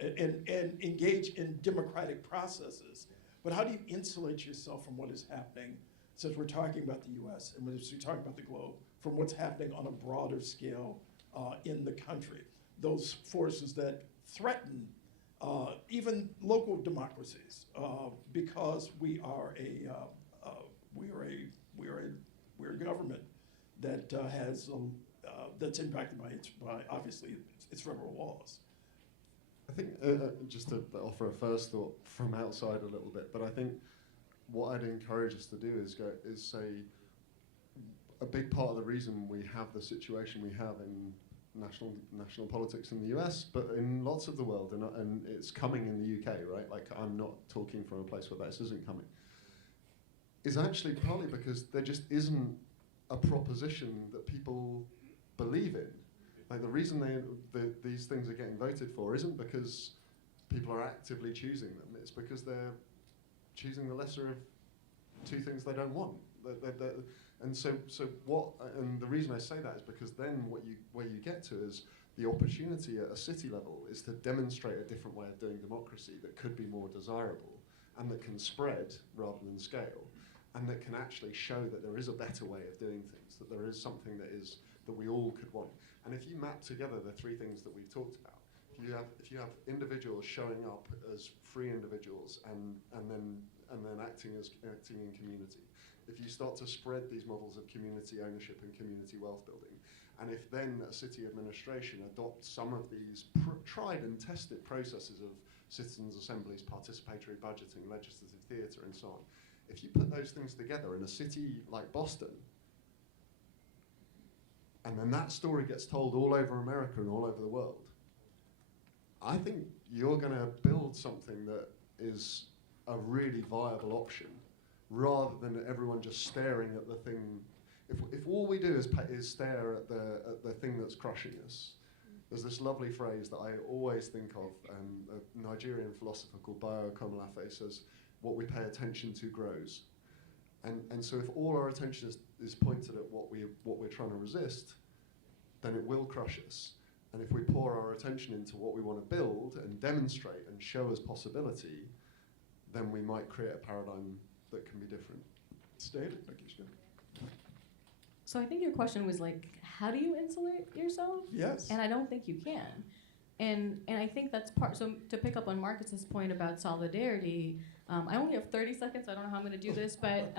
and engage in democratic processes. But how do you insulate yourself from what is happening, since we're talking about the U.S. and we're talking about the globe, from what's happening on a broader scale in the country? Those forces that threaten even local democracies, because we are a government that has that's impacted by obviously its federal laws. I think just to offer a first thought from outside a little bit, but I think what I'd encourage us to do is say a big part of the reason we have the situation we have in national politics in the US, but in lots of the world, and it's coming in the UK, right? Like, I'm not talking from a place where this isn't coming, is actually partly because there just isn't a proposition that people believe in. Like, the reason these things are getting voted for isn't because people are actively choosing them, it's because they're choosing the lesser of two things they don't want. And the reason I say that is because then where you get to is the opportunity at a city level is to demonstrate a different way of doing democracy that could be more desirable. and that can spread rather than scale, and that can actually show that there is a better way of doing things, that there is something that we all could want. And if you map together the three things that we've talked about, if you have individuals showing up as free individuals and then acting in community, if you start to spread these models of community ownership and community wealth building, and if then a city administration adopts some of these tried and tested processes of citizens' assemblies, participatory budgeting, legislative theatre, and so on, if you put those things together in a city like Boston, and then that story gets told all over America and all over the world, I think you're going to build something that is a really viable option, rather than everyone just staring at the thing. If all we do is stare at the thing that's crushing us, there's this lovely phrase that I always think of, a Nigerian philosopher called Bayo Okomolafe says, "What we pay attention to grows." And so if all our attention is pointed at what we're trying to resist, then it will crush us. And if we pour our attention into what we want to build and demonstrate and show as possibility, then we might create a paradigm that can be different. Stated. Thank you, Skip. So I think your question was like, how do you insulate yourself? Yes. And I don't think you can. And I think that's part, so to pick up on Marcus's point about solidarity, I only have 30 seconds, I don't know how I'm gonna do this, but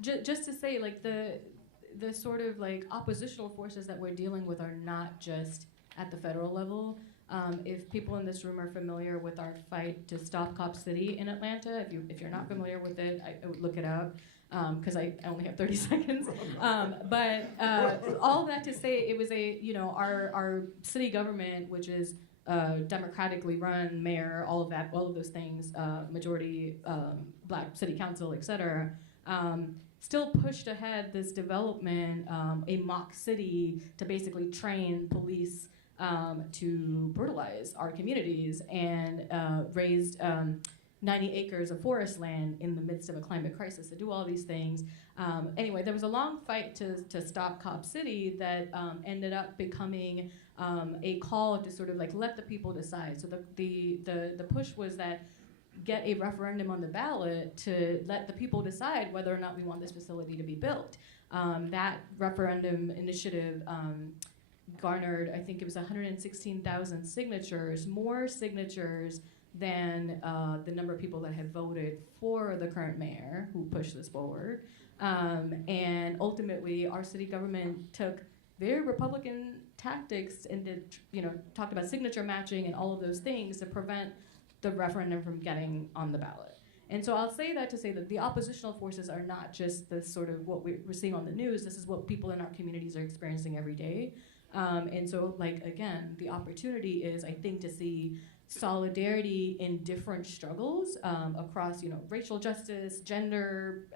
just to say, like, the sort of like oppositional forces that we're dealing with are not just at the federal level. If people in this room are familiar with our fight to stop Cop City in Atlanta, if you're not familiar with it, I would look it up, because I only have 30 seconds. But all that to say, it was our city government, which is democratically run, mayor, all of those things, majority black city council, et cetera, still pushed ahead this development, a mock city to basically train police to brutalize our communities, and raised 90 acres of forest land in the midst of a climate crisis to do all these things. Anyway, there was a long fight to stop Cop City that ended up becoming a call to sort of like let the people decide. So the push was that get a referendum on the ballot to let the people decide whether or not we want this facility to be built. That referendum initiative garnered, I think it was 116,000 signatures, more signatures than the number of people that had voted for the current mayor who pushed this forward. And ultimately, our city government took very Republican tactics and talked about signature matching and all of those things to prevent the referendum from getting on the ballot. And so I'll say that to say that the oppositional forces are not just the sort of what we're seeing on the news. This is what people in our communities are experiencing every day. And so, like, again, the opportunity is, I think, to see solidarity in different struggles across, racial justice, gender,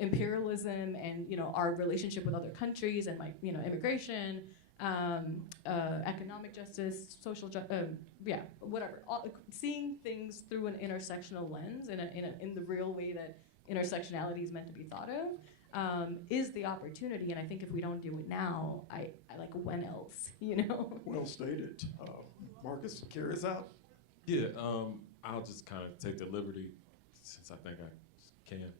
imperialism, and, our relationship with other countries, and, like, immigration, economic justice, social justice, whatever. Seeing things through an intersectional lens in the real way that intersectionality is meant to be thought of, is the opportunity. And I think if we don't do it now, I like, when else, Well stated. Marcus, carry us out. Yeah, I'll just kind of take the liberty, since I think I can.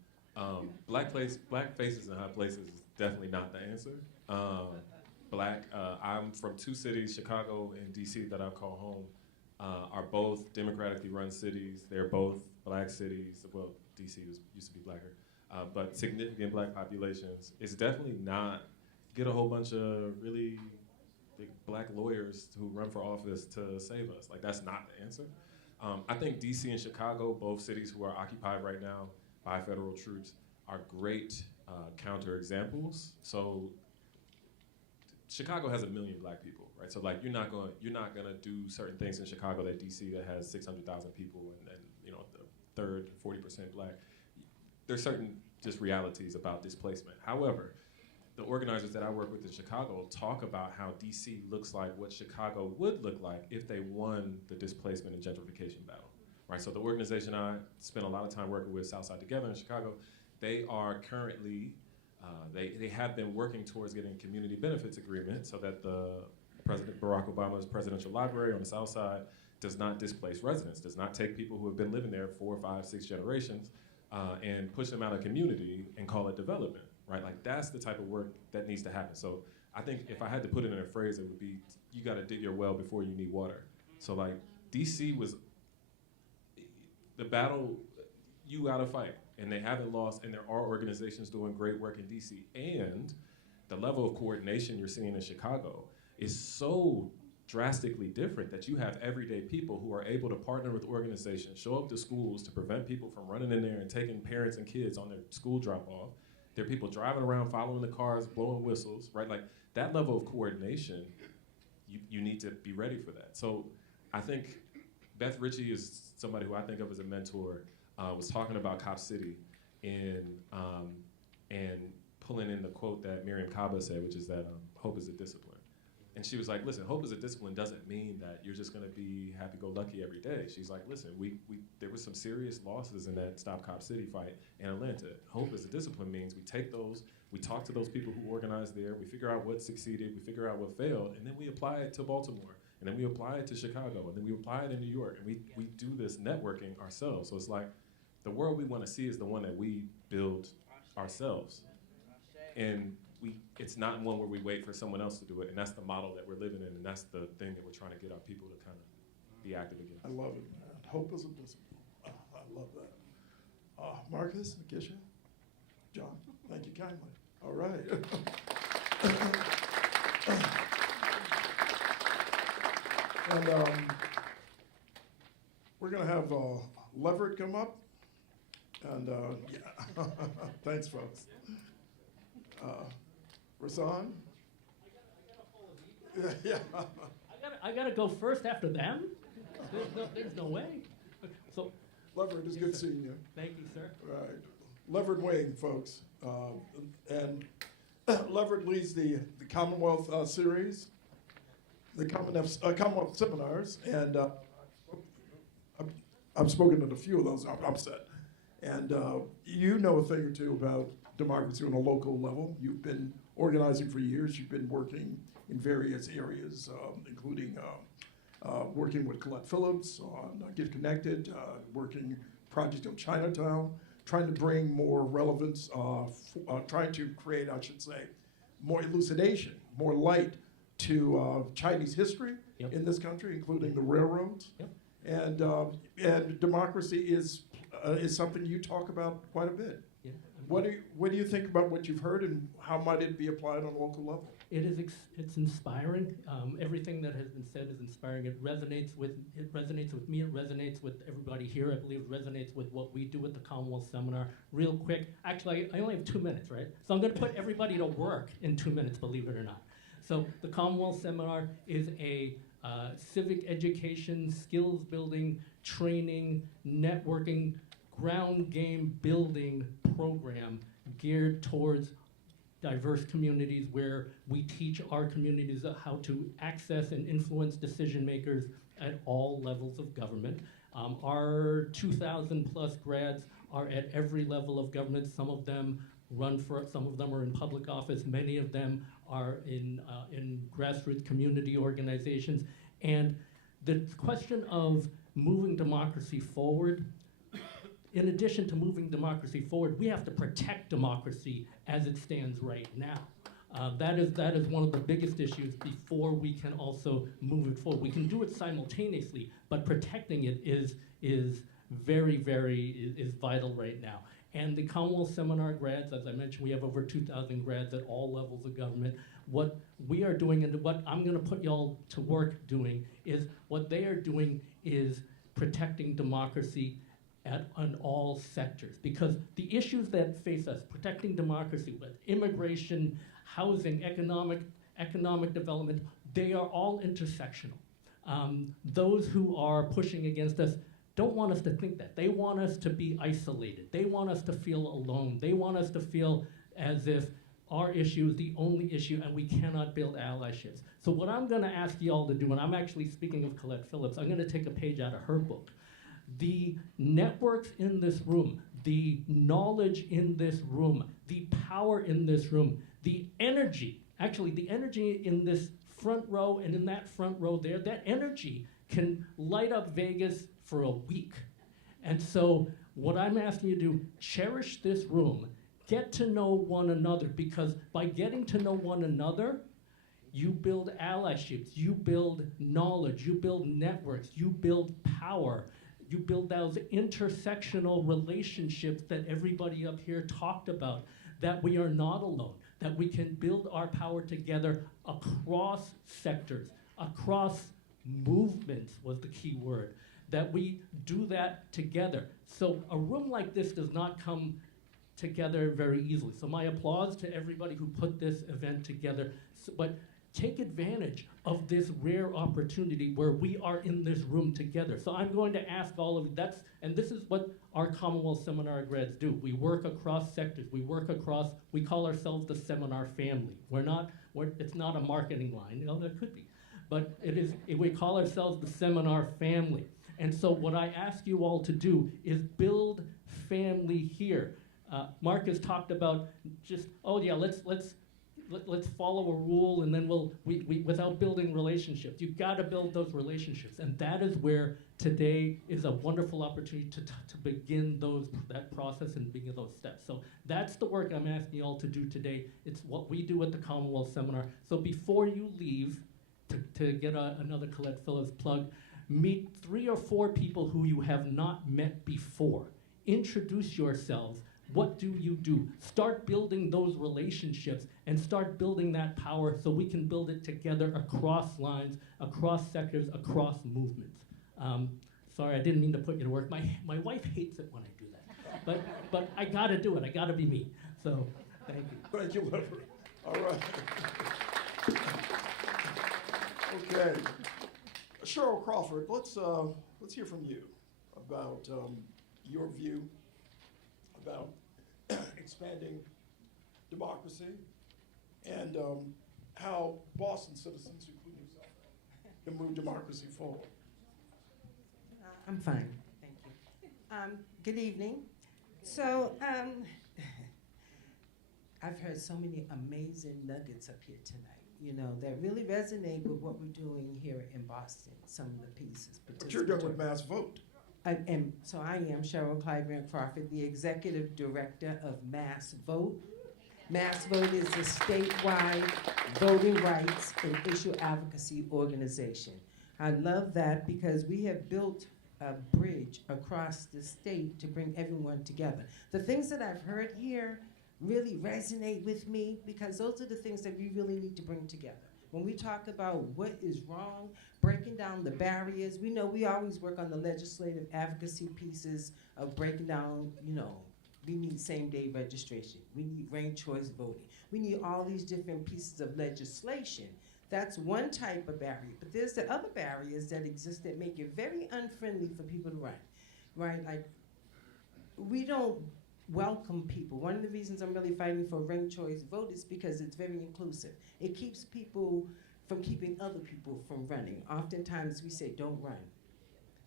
Black faces in high places is definitely not the answer. I'm from two cities, Chicago and DC, that I call home, are both democratically run cities. They're both black cities. Well, DC used to be blacker, but significant black populations. It's definitely not get a whole bunch of really big black lawyers who run for office to save us. Like, that's not the answer. I think DC and Chicago, both cities who are occupied right now by federal troops, are great counterexamples. So Chicago has 1 million black people, right? So, like, you're not gonna do certain things in Chicago that DC, that has 600,000 people and the third 40% black. There's certain just realities about displacement. However, the organizers that I work with in Chicago talk about how DC looks like what Chicago would look like if they won the displacement and gentrification battle, right? So the organization I spent a lot of time working with, Southside Together in Chicago, they are currently, they have been working towards getting a community benefits agreement so that the President Barack Obama's presidential library on the South Side does not displace residents, does not take people who have been living there 4, 5, 6 generations and push them out of community and call it development, right? Like that's the type of work that needs to happen. So I think if I had to put it in a phrase, it would be, you gotta dig your well before you need water. So like DC was, the battle, you gotta fight, and they haven't lost, and there are organizations doing great work in DC. And the level of coordination you're seeing in Chicago is so drastically different that you have everyday people who are able to partner with organizations, show up to schools to prevent people from running in there and taking parents and kids on their school drop-off. There are people driving around, following the cars, blowing whistles, right? Like that level of coordination, you need to be ready for that. So I think Beth Ritchie is somebody who I think of as a mentor, was talking about Cop City and pulling in the quote that Miriam Kaba said, which is that hope is a discipline. And she was like, listen, hope is a discipline doesn't mean that you're just gonna be happy-go-lucky every day. She's like, listen, there was some serious losses in that Stop Cop City fight in Atlanta. Hope as a discipline means we take those, we talk to those people who organized there, we figure out what succeeded, we figure out what failed, and then we apply it to Baltimore, and then we apply it to Chicago, and then we apply it in New York, and we do this networking ourselves. So it's like, the world we wanna see is the one that we build ourselves. And it's not one where we wait for someone else to do it, and that's the model that we're living in, and that's the thing that we're trying to get our people to kind of be active against. I love it, man. Hope is a discipline. I love that. Marcus, Nikisha, John, thank you kindly. All right. And we're going to have Leverett come up. And yeah, thanks, folks. Rasan? Yeah. I gotta go first after them? There's no way. So, Leverett, it's good seeing you. thank you, sir. Right. Leverett Wing, folks. And Leverett leads the Commonwealth series, the Commonwealth seminars, and I've spoken at a few of those. I'm upset. And you know a thing or two about democracy on a local level. You've been organizing for years. You've been working in various areas, including working with Colette Phillips on Get Konnected, working project on Chinatown, trying to bring more relevance, trying to create, I should say, more elucidation, more light to Chinese history in this country, including the railroads. And democracy is something you talk about quite a bit. Yeah. What do you think about what you've heard, and how might it be applied on a local level? It's inspiring. Everything that has been said is inspiring. It resonates with me. It resonates with everybody here. I believe it resonates with what we do at the Commonwealth Seminar. Real quick, actually, I only have 2 minutes, right? So I'm going to put everybody to work in 2 minutes, believe it or not. So the Commonwealth Seminar is a civic education, skills building, training, networking, ground game building program geared towards diverse communities, where we teach our communities how to access and influence decision makers at all levels of government. Our 2,000 plus grads are at every level of government. Some of them are in public office. Many of them are in grassroots community organizations. And the question of moving democracy forward, in addition to moving democracy forward, we have to protect democracy as it stands right now. That is one of the biggest issues before we can also move it forward. We can do it simultaneously, but protecting it is vital right now. And the Commonwealth Seminar grads, as I mentioned, we have over 2,000 grads at all levels of government. What we are doing, and what I'm going to put y'all to work doing, is what they are doing is protecting democracy on all sectors. Because the issues that face us, protecting democracy with immigration, housing, economic development, they are all intersectional. Those who are pushing against us don't want us to think that. They want us to be isolated. They want us to feel alone. They want us to feel as if our issue is the only issue and we cannot build allyships. So what I'm going to ask y'all to do, and I'm actually speaking of Colette Phillips, I'm going to take a page out of her book. The networks in this room, the knowledge in this room, the power in this room, the energy in this front row and in that front row there, that energy can light up Vegas for a week. And so what I'm asking you to do, cherish this room, get to know one another, because by getting to know one another, you build allyships, you build knowledge, you build networks, you build power, you build those intersectional relationships that everybody up here talked about, that we are not alone, that we can build our power together across sectors, across movements was the key word, that we do that together. So a room like this does not come together very easily. So my applause to everybody who put this event together. But take advantage of this rare opportunity where we are in this room together. So I'm going to ask all of you, and this is what our Commonwealth Seminar grads do. We work across sectors. We call ourselves the seminar family. It's not a marketing line, there could be. But we call ourselves the seminar family. And so what I ask you all to do is build family here. Mark has talked about just, let's follow a rule, and then we without building relationships. You've got to build those relationships, and that is where today is a wonderful opportunity to begin that process and begin those steps. So that's the work I'm asking you all to do today. It's what we do at the Commonwealth Seminar. So before you leave, to get another Colette Phillips plug, meet 3 or 4 people who you have not met before. Introduce yourselves. What do you do? Start building those relationships and start building that power so we can build it together across lines, across sectors, across movements. Sorry, I didn't mean to put you to work. My wife hates it when I do that. But I gotta do it. I gotta be me. So thank you. Thank you, Leonard. All right. Okay. Cheryl Crawford, let's hear from you about your view about expanding democracy and how Boston citizens, including yourself, can move democracy forward. I'm fine, thank you. Good evening. So I've heard so many amazing nuggets up here tonight, that really resonate with what we're doing here in Boston, some of the pieces. But you're done with Mass Vote. I am Cheryl Clyburn Crawford, the Executive Director of Mass Vote. Mass Vote is a statewide voting rights and issue advocacy organization. I love that because we have built a bridge across the state to bring everyone together. The things that I've heard here really resonate with me because those are the things that we really need to bring together. When we talk about what is wrong, breaking down the barriers, we know we always work on the legislative advocacy pieces of breaking down, we need same-day registration. We need ranked choice voting. We need all these different pieces of legislation. That's one type of barrier. But there's the other barriers that exist that make it very unfriendly for people to run, right? Like, we don't welcome people. One of the reasons I'm really fighting for ranked choice vote is because it's very inclusive. It keeps people from keeping other people from running. Oftentimes we say, don't run,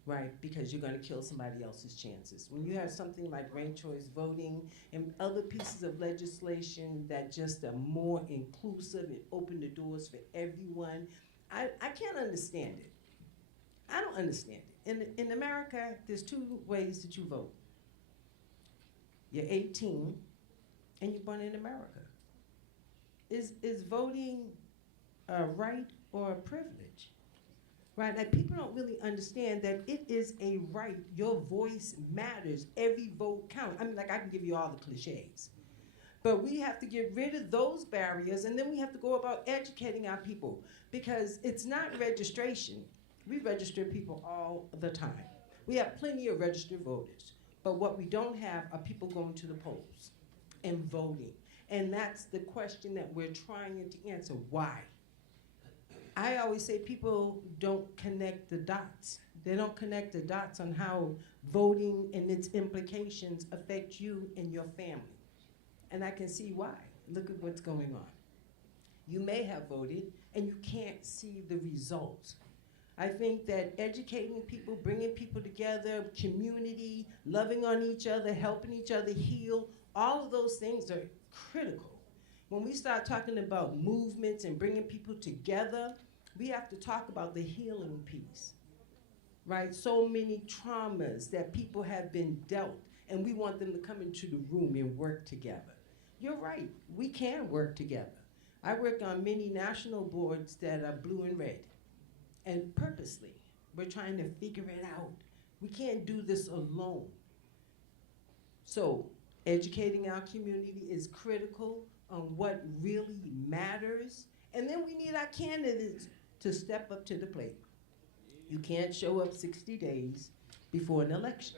right? Because you're gonna kill somebody else's chances. When you have something like ranked choice voting and other pieces of legislation that just are more inclusive and open the doors for everyone, I can't understand it. I don't understand it. In America, there's 2 ways that you vote. You're 18 and you're born in America. Is voting a right or a privilege? Right? Like, people don't really understand that it is a right. Your voice matters. Every vote counts. I mean, I can give you all the cliches. But we have to get rid of those barriers, and then we have to go about educating our people, because it's not registration. We register people all the time. We have plenty of registered voters. But what we don't have are people going to the polls and voting. And that's the question that we're trying to answer. Why? I always say people don't connect the dots. They don't connect the dots on how voting and its implications affect you and your family. And I can see why. Look at what's going on. You may have voted and you can't see the results. I think that educating people, bringing people together, community, loving on each other, helping each other heal, all of those things are critical. When we start talking about movements and bringing people together, we have to talk about the healing piece. right? So many traumas that people have been dealt, and we want them to come into the room and work together. You're right, we can work together. I work on many national boards that are blue and red, and purposely, we're trying to figure it out. We can't do this alone. So, educating our community is critical on what really matters, and then we need our candidates to step up to the plate. You can't show up 60 days before an election.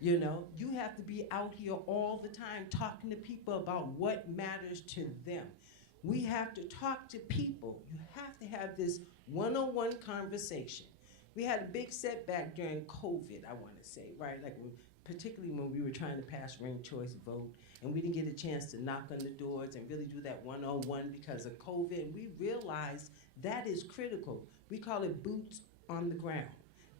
You know, you have to be out here all the time talking to people about what matters to them. We have to talk to people. You have to have this one-on-one conversation. We had a big setback during COVID, I want to say, right? Like, particularly when we were trying to pass ranked choice vote, and we didn't get a chance to knock on the doors and really do that one-on-one because of COVID. And we realized that is critical. We call it boots on the ground.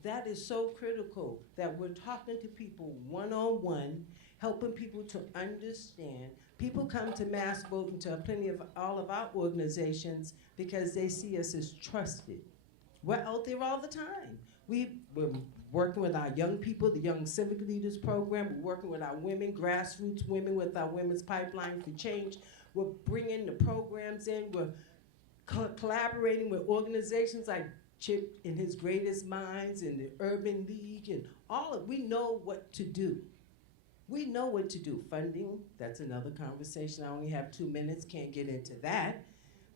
That is so critical that we're talking to people one-on-one, helping people to understand. People come to mass voting to plenty of all of our organizations because they see us as trusted. We're out there all the time. We're working with our young people, the Young Civic Leaders Program. We're working with our women, grassroots women with our Women's Pipeline for Change. We're bringing the programs in. We're collaborating with organizations like Chip in his greatest minds and the Urban League and all of, we know what to do. We know what to do. Funding, that's another conversation. I only have 2 minutes, can't get into that.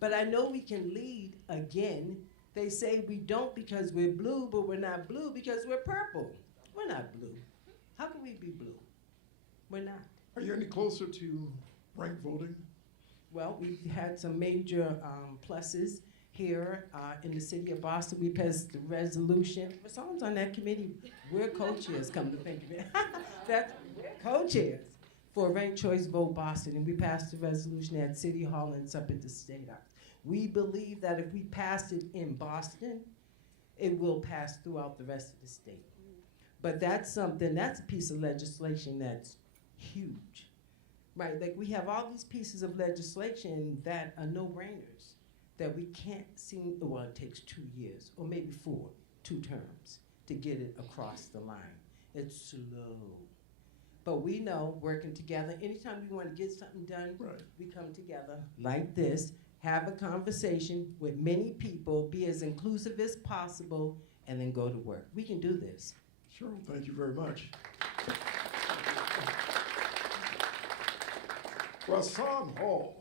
But I know we can lead again. They say we don't because we're blue, but we're not blue because we're purple. We're not blue. How can we be blue? We're not. Are you any closer to ranked voting? Well, we've had some major pluses here in the city of Boston. We passed the resolution. Someone's on that committee. We're co-chairs, come to think of it. We're co-chairs for Ranked Choice Vote Boston, and we passed the resolution at City Hall and it's up at the State House. We believe that if we pass it in Boston, it will pass throughout the rest of the state. But that's a piece of legislation that's huge, right? Like we have all these pieces of legislation that are no-brainers that we can't seem, well, it takes 2 years, or maybe 4, 2 terms, to get it across the line. It's slow. But we know, working together, anytime we want to get something done, right, we come together like this, have a conversation with many people, be as inclusive as possible, and then go to work. We can do this. Sure, thank you very much. Rasan Hall.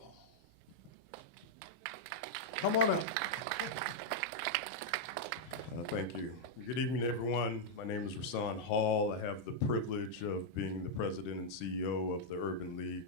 Come on up. Thank you. Good evening, everyone. My name is Rasan Hall. I have the privilege of being the president and CEO of the Urban League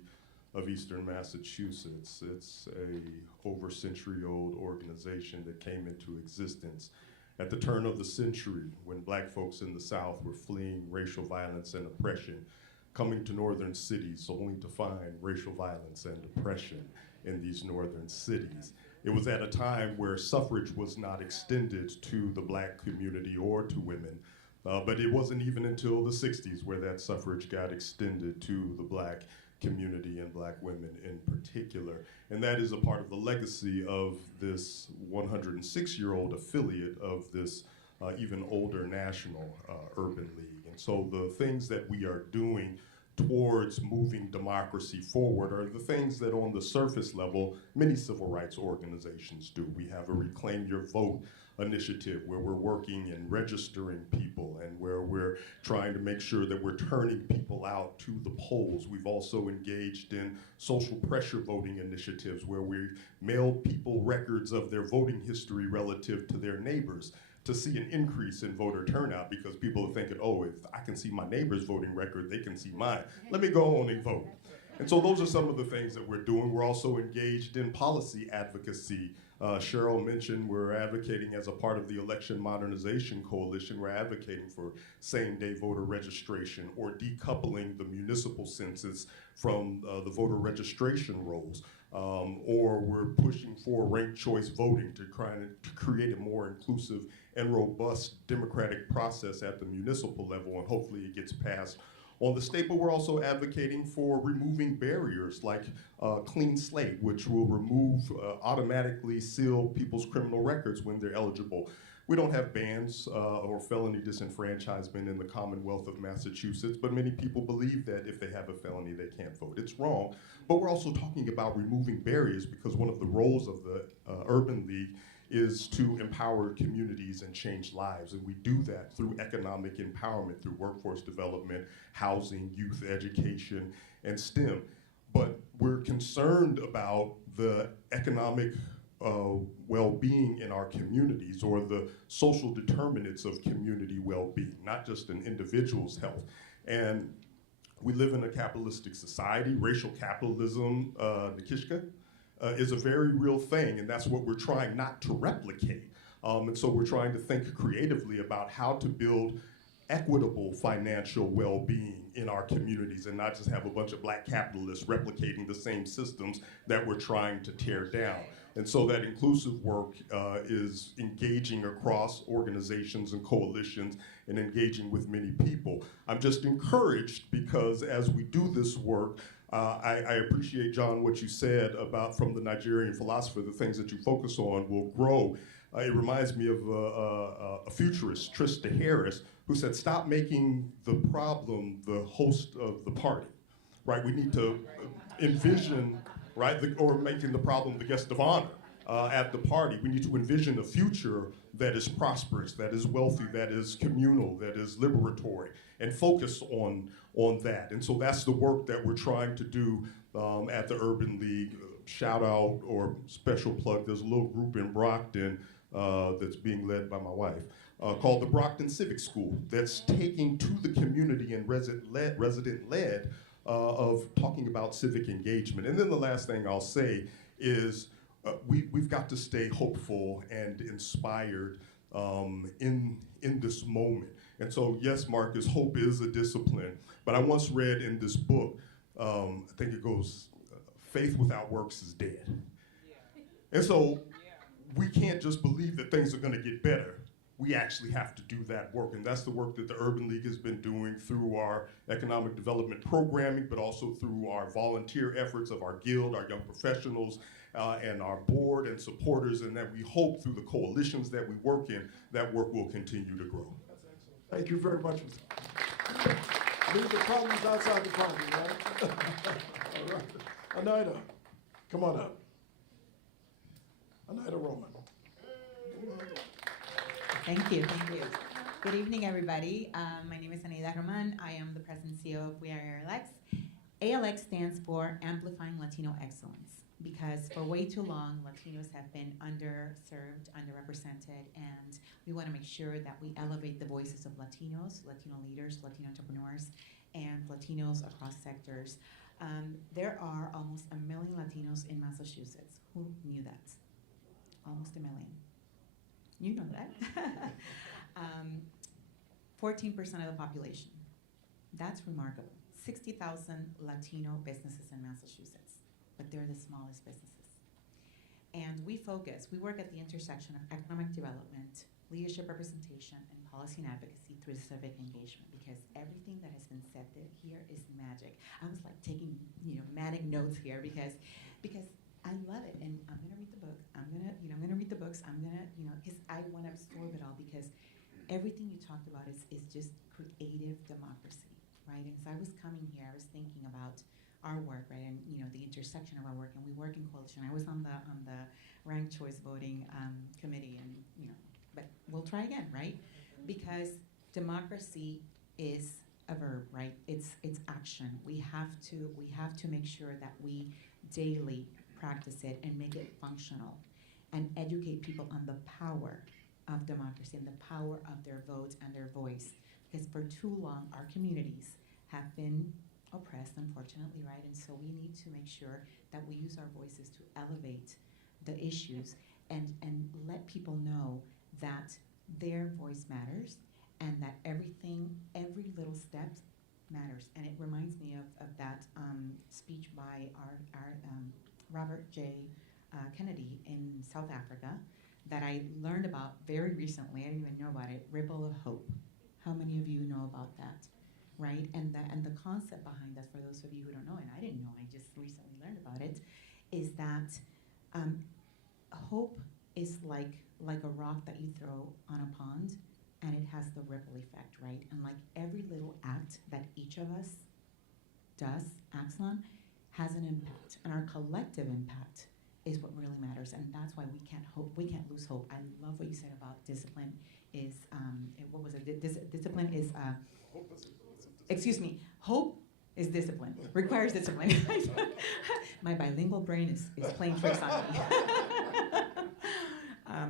of Eastern Massachusetts. It's a over-century-old organization that came into existence at the turn of the century when black folks in the South were fleeing racial violence and oppression, coming to northern cities only to find racial violence and oppression in these northern cities. It was at a time where suffrage was not extended to the black community or to women, but it wasn't even until the 60s where that suffrage got extended to the black community and black women in particular. And that is a part of the legacy of this 106-year-old affiliate of this even older national Urban League. And so the things that we are doing towards moving democracy forward are the things that on the surface level, many civil rights organizations do. We have a Reclaim Your Vote initiative where we're working and registering people and where we're trying to make sure that we're turning people out to the polls. We've also engaged in social pressure voting initiatives where we've mailed people records of their voting history relative to their neighbors to see an increase in voter turnout because people are thinking, oh, if I can see my neighbor's voting record, they can see mine. Let me go on and vote. And so those are some of the things that we're doing. We're also engaged in policy advocacy. Cheryl mentioned we're advocating as a part of the Election Modernization Coalition. We're advocating for same-day voter registration or decoupling the municipal census from the voter registration rolls. Or we're pushing for ranked choice voting to create a more inclusive and robust democratic process at the municipal level, and hopefully it gets passed on the state. But we're also advocating for removing barriers like clean slate, which will automatically seal people's criminal records when they're eligible We don't have bans or felony disenfranchisement in the Commonwealth of Massachusetts, but many people believe that if they have a felony, they can't vote. It's wrong, but we're also talking about removing barriers, because one of the roles of the Urban League is to empower communities and change lives, and we do that through economic empowerment, through workforce development, housing, youth education, and STEM. But we're concerned about the economic well-being in our communities, or the social determinants of community well-being, not just an individual's health. And we live in a capitalistic society. Racial capitalism, Nikishka, is a very real thing, and that's what we're trying not to replicate. And so we're trying to think creatively about how to build equitable financial well-being in our communities, and not just have a bunch of black capitalists replicating the same systems that we're trying to tear down. And so that inclusive work is engaging across organizations and coalitions and engaging with many people. I'm just encouraged because as we do this work, I appreciate, John, what you said about from the Nigerian philosopher, the things that you focus on will grow. It reminds me of a futurist, Trista Harris, who said, stop making the problem the host of the party, right? We need to envision, right, or making the problem the guest of honor at the party. We need to envision a future that is prosperous, that is wealthy, that is communal, that is liberatory, and focus on that. And so that's the work that we're trying to do at the Urban League. Shout out or special plug, there's a little group in Brockton that's being led by my wife called the Brockton Civic School, that's taking to the community and resident-led of talking about civic engagement. And then the last thing I'll say is we've got to stay hopeful and inspired in this moment. And so, yes, Marcus, hope is a discipline. But I once read in this book, I think it goes, faith without works is dead. And so we can't just believe that things are going to get better. We actually have to do that work. And that's the work that the Urban League has been doing through our economic development programming, but also through our volunteer efforts of our guild, our young professionals, and our board and supporters, and that we hope through the coalitions that we work in, that work will continue to grow. That's excellent. Thank you very much. Leave the problems outside the party, right? All right. Anita, come on up. Anita Roman. Thank you. Good evening, everybody. My name is Anita Roman. I am the president and CEO of We Are ALX. ALX stands for Amplifying Latino Excellence, because for way too long, Latinos have been underserved, underrepresented, and we want to make sure that we elevate the voices of Latinos, Latino leaders, Latino entrepreneurs, and Latinos across sectors. There are almost 1 million Latinos in Massachusetts. Who knew that? Almost 1 million. You know that. 14% of the population. That's remarkable. 60,000 Latino businesses in Massachusetts, but they're the smallest businesses. And we work at the intersection of economic development, leadership representation, and policy and advocacy through civic engagement, because everything that has been said here is magic. I was like taking, manic notes here because I love it, and I'm gonna read the book. I'm gonna read the books. Because I want to absorb it all, because everything you talked about is just creative democracy, right? And as I was coming here, I was thinking about our work, right, and the intersection of our work, and we work in coalition. I was on the ranked choice voting committee, and but we'll try again, right? Because democracy is a verb, right? It's action. We have to make sure that we daily practice it and make it functional, and educate people on the power of democracy and the power of their votes and their voice. Because for too long, our communities have been oppressed, unfortunately, right? And so we need to make sure that we use our voices to elevate the issues and let people know that their voice matters, and that every little step matters. And it reminds me of that speech by our Robert J. Kennedy in South Africa that I learned about very recently. I didn't even know about it. Ripple of Hope. How many of you know about that? Right? And the concept behind that, for those of you who don't know, and I didn't know, I just recently learned about it, is that hope is like a rock that you throw on a pond, and it has the ripple effect, right? And like every little act that each of us acts on, has an impact, and our collective impact is what really matters, and that's why we can't lose hope. I love what you said about discipline. What was it? Discipline is. Excuse me. Hope is discipline. Requires discipline. My bilingual brain is playing tricks on me.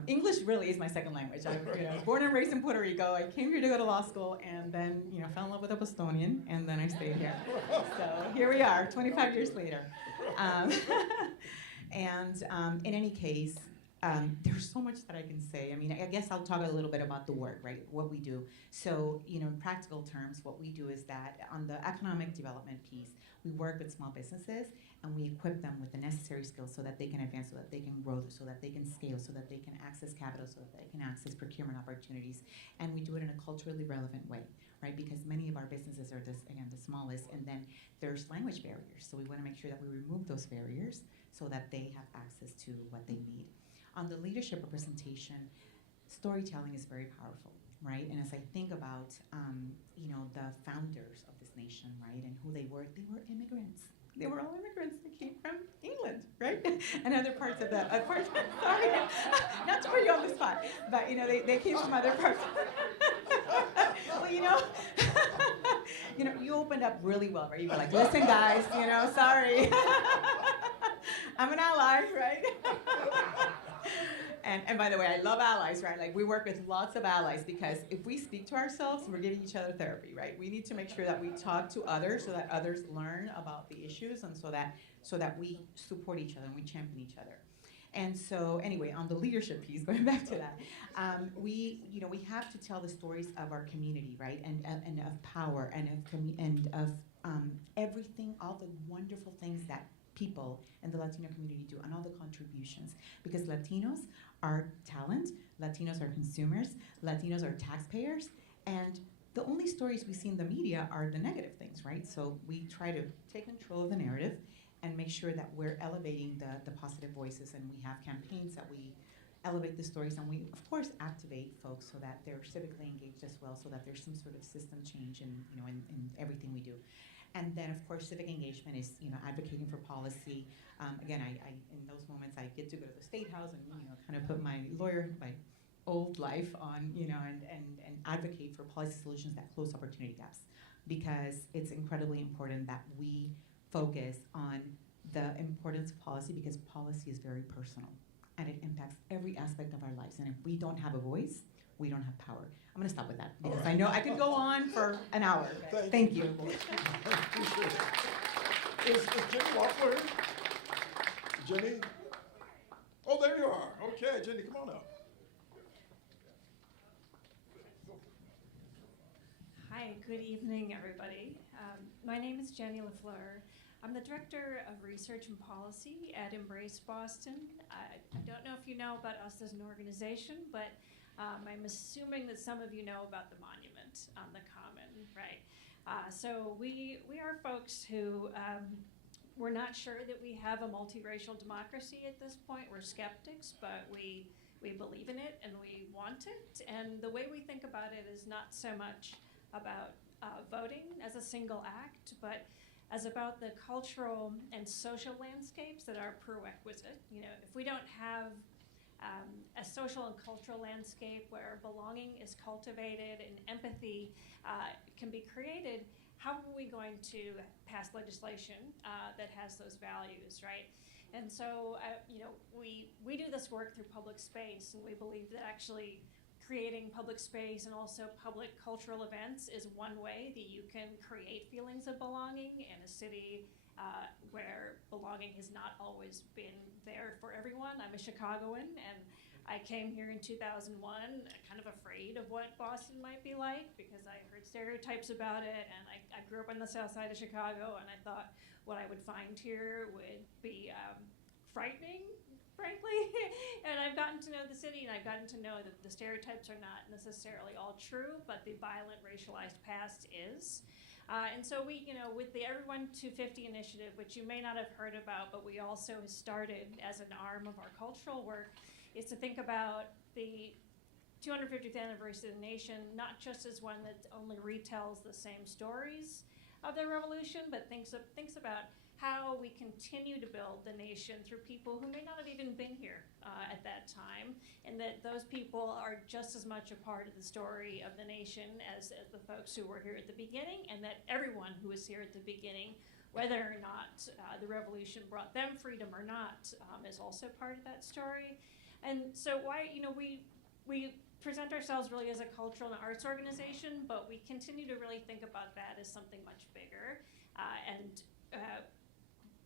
English really is my second language. I was born and raised in Puerto Rico. I came here to go to law school, and then fell in love with a Bostonian, and then I stayed here. So here we are, 25 years later. In any case, there's so much that I can say. I mean, I guess I'll talk a little bit about the work, right? What we do. So, in practical terms, what we do is that on the economic development piece, we work with small businesses and we equip them with the necessary skills so that they can advance, so that they can grow, so that they can scale, so that they can access capital, so that they can access procurement opportunities. And we do it in a culturally relevant way, right? Because many of our businesses are the smallest, and then there's language barriers. So we want to make sure that we remove those barriers so that they have access to what they need. On the leadership representation, storytelling is very powerful, right? And as I think about, the founders of this nation, right, and who they were immigrants. They were all immigrants that came from England, right? And other parts of the, sorry, not to put you on the spot, but they came from other parts. Well, you opened up really well, right? You were like, listen, guys, sorry. I'm an ally, right? And by the way, I love allies, right? Like we work with lots of allies because if we speak to ourselves, we're giving each other therapy, right? We need to make sure that we talk to others so that others learn about the issues, and so that we support each other and we champion each other. And so anyway, on the leadership piece, going back to that, we have to tell the stories of our community, right? And of power and of everything, all the wonderful things that people in the Latino community do, and all the contributions. Because Latinos are talent, Latinos are consumers, Latinos are taxpayers, and the only stories we see in the media are the negative things, right? So we try to take control of the narrative and make sure that we're elevating the positive voices, and we have campaigns that we elevate the stories, and we, of course, activate folks so that they're civically engaged as well, so that there's some sort of system change in everything we do. And then, of course, civic engagement is, advocating for policy. Again, I in those moments, I get to go to the State House and, kind of put my old life on, and advocate for policy solutions that close opportunity gaps. Because it's incredibly important that we focus on the importance of policy, because policy is very personal and it impacts every aspect of our lives. And if we don't have a voice, we don't have power. I'm going to stop with that because I know I could go on for an hour. Thank you. Is Jenny Loeffler? Jenny? Oh, there you are. Okay, Jenny, come on up. Hi, good evening, everybody. My name is Jenny LaFleur. I'm the Director of Research and Policy at Embrace Boston. I don't know if you know about us as an organization, but I'm assuming that some of you know about the monument on the Common, right? So we are folks who, we're not sure that we have a multiracial democracy at this point. We're skeptics, but we believe in it and we want it. And the way we think about it is not so much about voting as a single act, but as about the cultural and social landscapes that are prerequisite. If we don't have a social and cultural landscape where belonging is cultivated and empathy can be created, how are we going to pass legislation that has those values, right? And so, we do this work through public space, and we believe that actually creating public space and also public cultural events is one way that you can create feelings of belonging in a city where belonging has not always been there for everyone. I'm a Chicagoan, and I came here in 2001 kind of afraid of what Boston might be like because I heard stereotypes about it, and I grew up on the south side of Chicago, and I thought what I would find here would be frightening, frankly. And I've gotten to know the city, and I've gotten to know that the stereotypes are not necessarily all true, but the violent racialized past is. And so we, with the Everyone 250 initiative, which you may not have heard about, but we also started as an arm of our cultural work, is to think about the 250th anniversary of the nation, not just as one that only retells the same stories of the revolution, but thinks about how we continue to build the nation through people who may not have even been here at that time, and that those people are just as much a part of the story of the nation as the folks who were here at the beginning, and that everyone who was here at the beginning, whether or not the revolution brought them freedom or not, is also part of that story. And so we present ourselves really as a cultural and arts organization, but we continue to really think about that as something much bigger.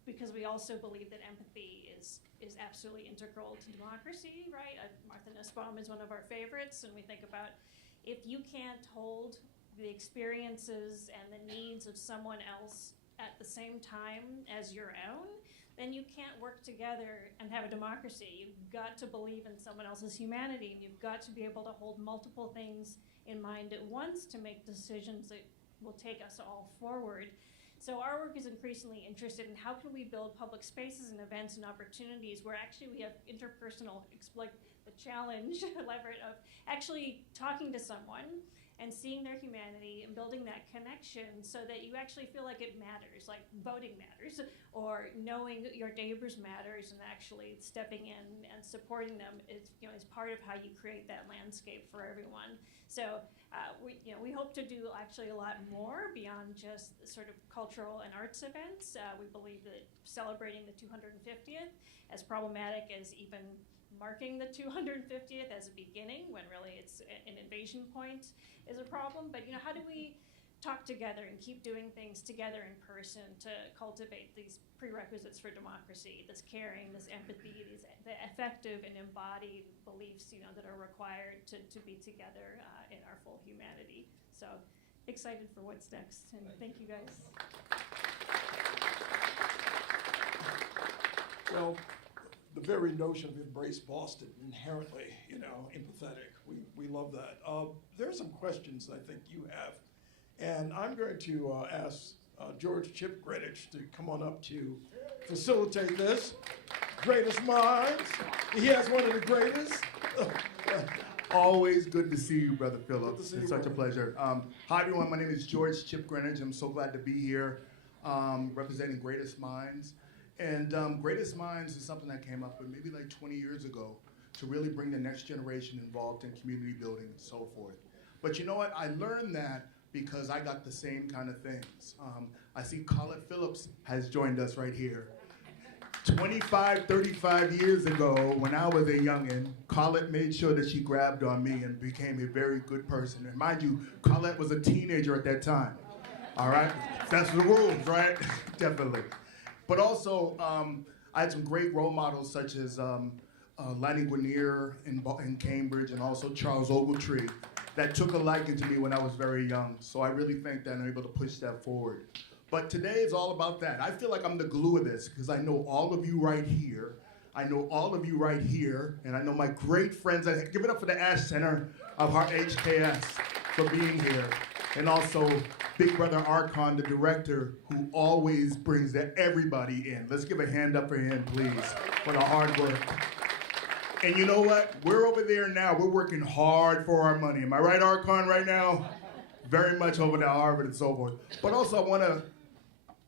Because we also believe that empathy is absolutely integral to democracy, right? Martha Nussbaum is one of our favorites, and we think about if you can't hold the experiences and the needs of someone else at the same time as your own, then you can't work together and have a democracy. You've got to believe in someone else's humanity, and you've got to be able to hold multiple things in mind at once to make decisions that will take us all forward. So our work is increasingly interested in how can we build public spaces and events and opportunities where actually we have interpersonal, like the challenge, Leverett, of actually talking to someone and seeing their humanity and building that connection so that you actually feel like it matters, like voting matters, or knowing your neighbors matters, and actually stepping in and supporting them is part of how you create that landscape for everyone. So we hope to do actually a lot more beyond just sort of cultural and arts events. We believe that celebrating the 250th, as problematic as even marking the 250th as a beginning, when really it's an invasion point, is a problem. But how do we talk together and keep doing things together in person to cultivate these prerequisites for democracy, this caring, this empathy, the effective and embodied beliefs that are required to be together in our full humanity. So excited for what's next, and thank you guys. Well, the very notion of Embrace Boston, inherently, empathetic. We love that. There are some questions I think you have, and I'm going to ask George Chip Greenwich to come on up to facilitate this. Greatest minds. He has one of the greatest. Always good to see you, Brother Philip. Good to see It's you, such a pleasure. Hi, everyone. My name is George Chip Greenwich. I'm so glad to be here representing Greatest Minds. And Greatest Minds is something that came up maybe like 20 years ago to really bring the next generation involved in community building and so forth. But you know what? I learned that because I got the same kind of things. I see Colette Phillips has joined us right here. 25, 35 years ago, when I was a youngin', Colette made sure that she grabbed on me and became a very good person. And mind you, Colette was a teenager at that time. All right? That's the rules, right? Definitely. But also, I had some great role models such as Lanny Guinier in Cambridge, and also Charles Ogletree, that took a liking to me when I was very young. So I really think that I'm able to push that forward. But today is all about that. I feel like I'm the glue of this because I know all of you right here. I know all of you right here, and I know my great friends. Give it up for the Ash Center of our HKS for being here. And also Big Brother Archon, the director, who always brings everybody in. Let's give a hand up for him, please, for the hard work. And you know what? We're over there now. We're working hard for our money. Am I right, Archon, right now? Very much over to Harvard and so forth. But also I want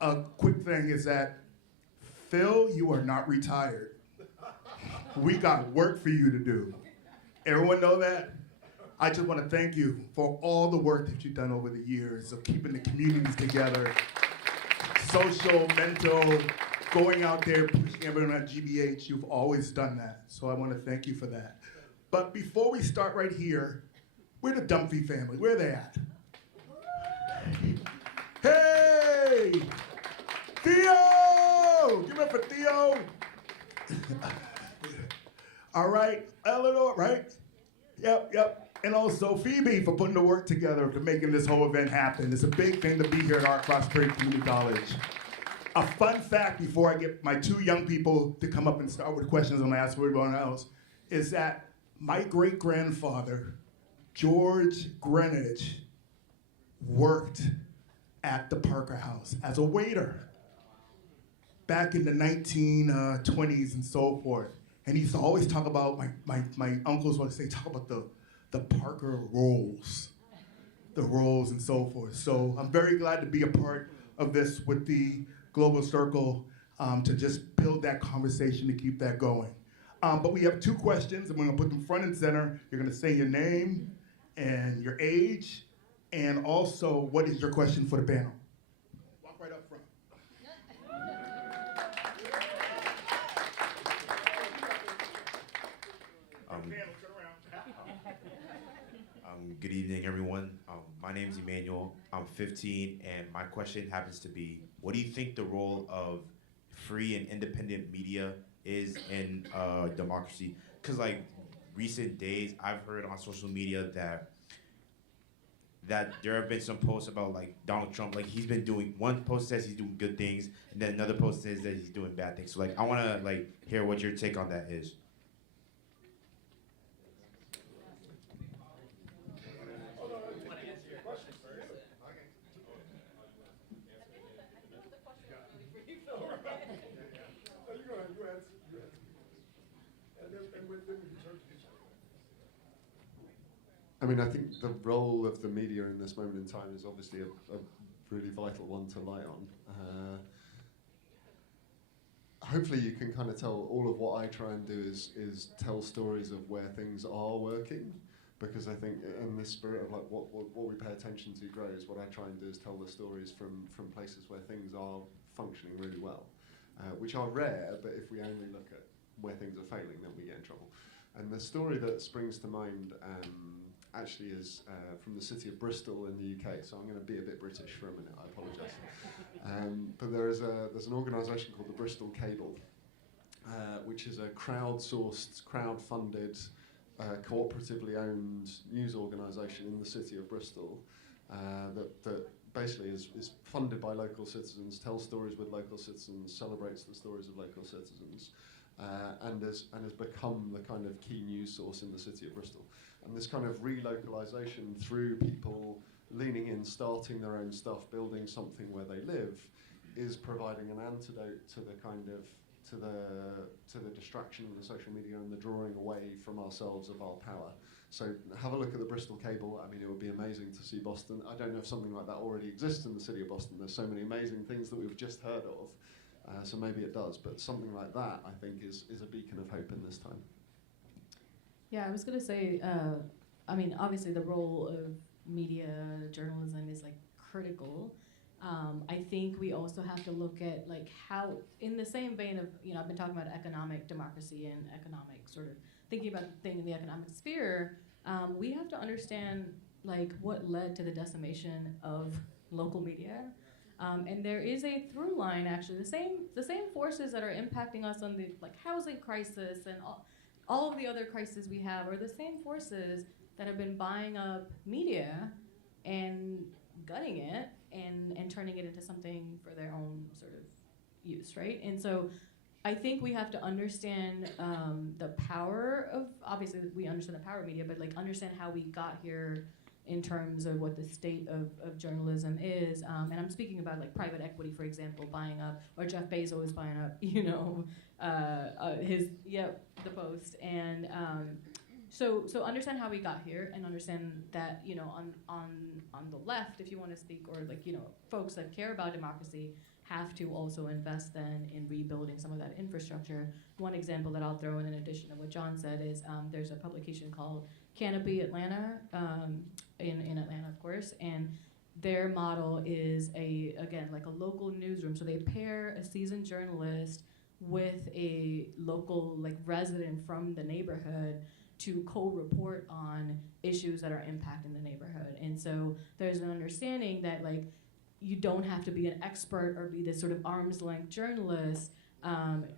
a quick thing is that, Phil, you are not retired. We got work for you to do. Everyone know that? I just want to thank you for all the work that you've done over the years of keeping the communities together, social, mental, going out there, pushing everyone at GBH. You've always done that, so I want to thank you for that. But before we start right here, we're the Dunphy family. Where are they at? Hey! Theo! Give it up for Theo! All right, Eleanor, right? Yep. And also Phoebe for putting the work together for making this whole event happen. It's a big thing to be here at our Roxbury Community College. A fun fact before I get my two young people to come up and start with questions I'm gonna ask everyone else is that my great-grandfather, George Greenwich, worked at the Parker House as a waiter back in the 1920s and so forth. And he used to always talk about, my uncles would say, talk about the Parker rolls, the rolls and so forth. So I'm very glad to be a part of this with the Global Circle to just build that conversation, to keep that going. But we have 2 questions, and we're gonna put them front and center. You're gonna say your name and your age, and also what is your question for the panel? Walk right up front. Good evening, everyone. My name is Emmanuel. I'm 15, and my question happens to be, what do you think the role of free and independent media is in democracy? Because like recent days, I've heard on social media that there have been some posts about like Donald Trump, like he's been doing, one post says he's doing good things, and then another post says that he's doing bad things. So like I want to like hear what your take on that is. I mean, I think the role of the media in this moment in time is obviously a really vital one to light on. Hopefully you can kind of tell all of what I try and do is tell stories of where things are working, because I think in this spirit of like what we pay attention to grows, what I try and do is tell the stories from places where things are functioning really well, which are rare, but if we only look at where things are failing, then we get in trouble. And the story that springs to mind actually is from the city of Bristol in the UK, so I'm going to be a bit British for a minute, I apologise. But there's an organisation called the Bristol Cable, which is a crowd-sourced, crowd-funded, cooperatively owned news organisation in the city of Bristol that basically is funded by local citizens, tells stories with local citizens, celebrates the stories of local citizens, and has become the kind of key news source in the city of Bristol. And this kind of relocalization through people leaning in, starting their own stuff, building something where they live, is providing an antidote to the kind of to the distraction of the social media and the drawing away from ourselves of our power. So have a look at the Bristol Cable. I mean, it would be amazing to see Boston. I don't know if something like that already exists in the city of Boston. There's so many amazing things that we've just heard of. So maybe it does, but something like that, I think, is a beacon of hope in this time. Yeah, I was gonna say, I mean, obviously the role of media journalism is like critical. I think we also have to look at like how, in the same vein of, you know, I've been talking about economic democracy and economic sort of thinking about the thing in the economic sphere, we have to understand like what led to the decimation of local media. And there is a through line, actually, the same forces that are impacting us on the like housing crisis and all of the other crises we have are the same forces that have been buying up media and gutting it and turning it into something for their own sort of use, right? And so I think we have to understand the power of, obviously we understand the power of media, but like understand how we got here in terms of what the state of journalism is. And I'm speaking about like private equity, for example, buying up, or Jeff Bezos buying up, you know, the Post. And so understand how we got here and understand that, you know, on the left, if you want to speak, or like, you know, folks that care about democracy have to also invest then in rebuilding some of that infrastructure. One example that I'll throw in addition to what John said is there's a publication called Canopy Atlanta, in Atlanta, of course, and their model is again, like a local newsroom. So they pair a seasoned journalist with a local like resident from the neighborhood to co-report on issues that are impacting the neighborhood. And so there's an understanding that like you don't have to be an expert or be this sort of arm's length journalist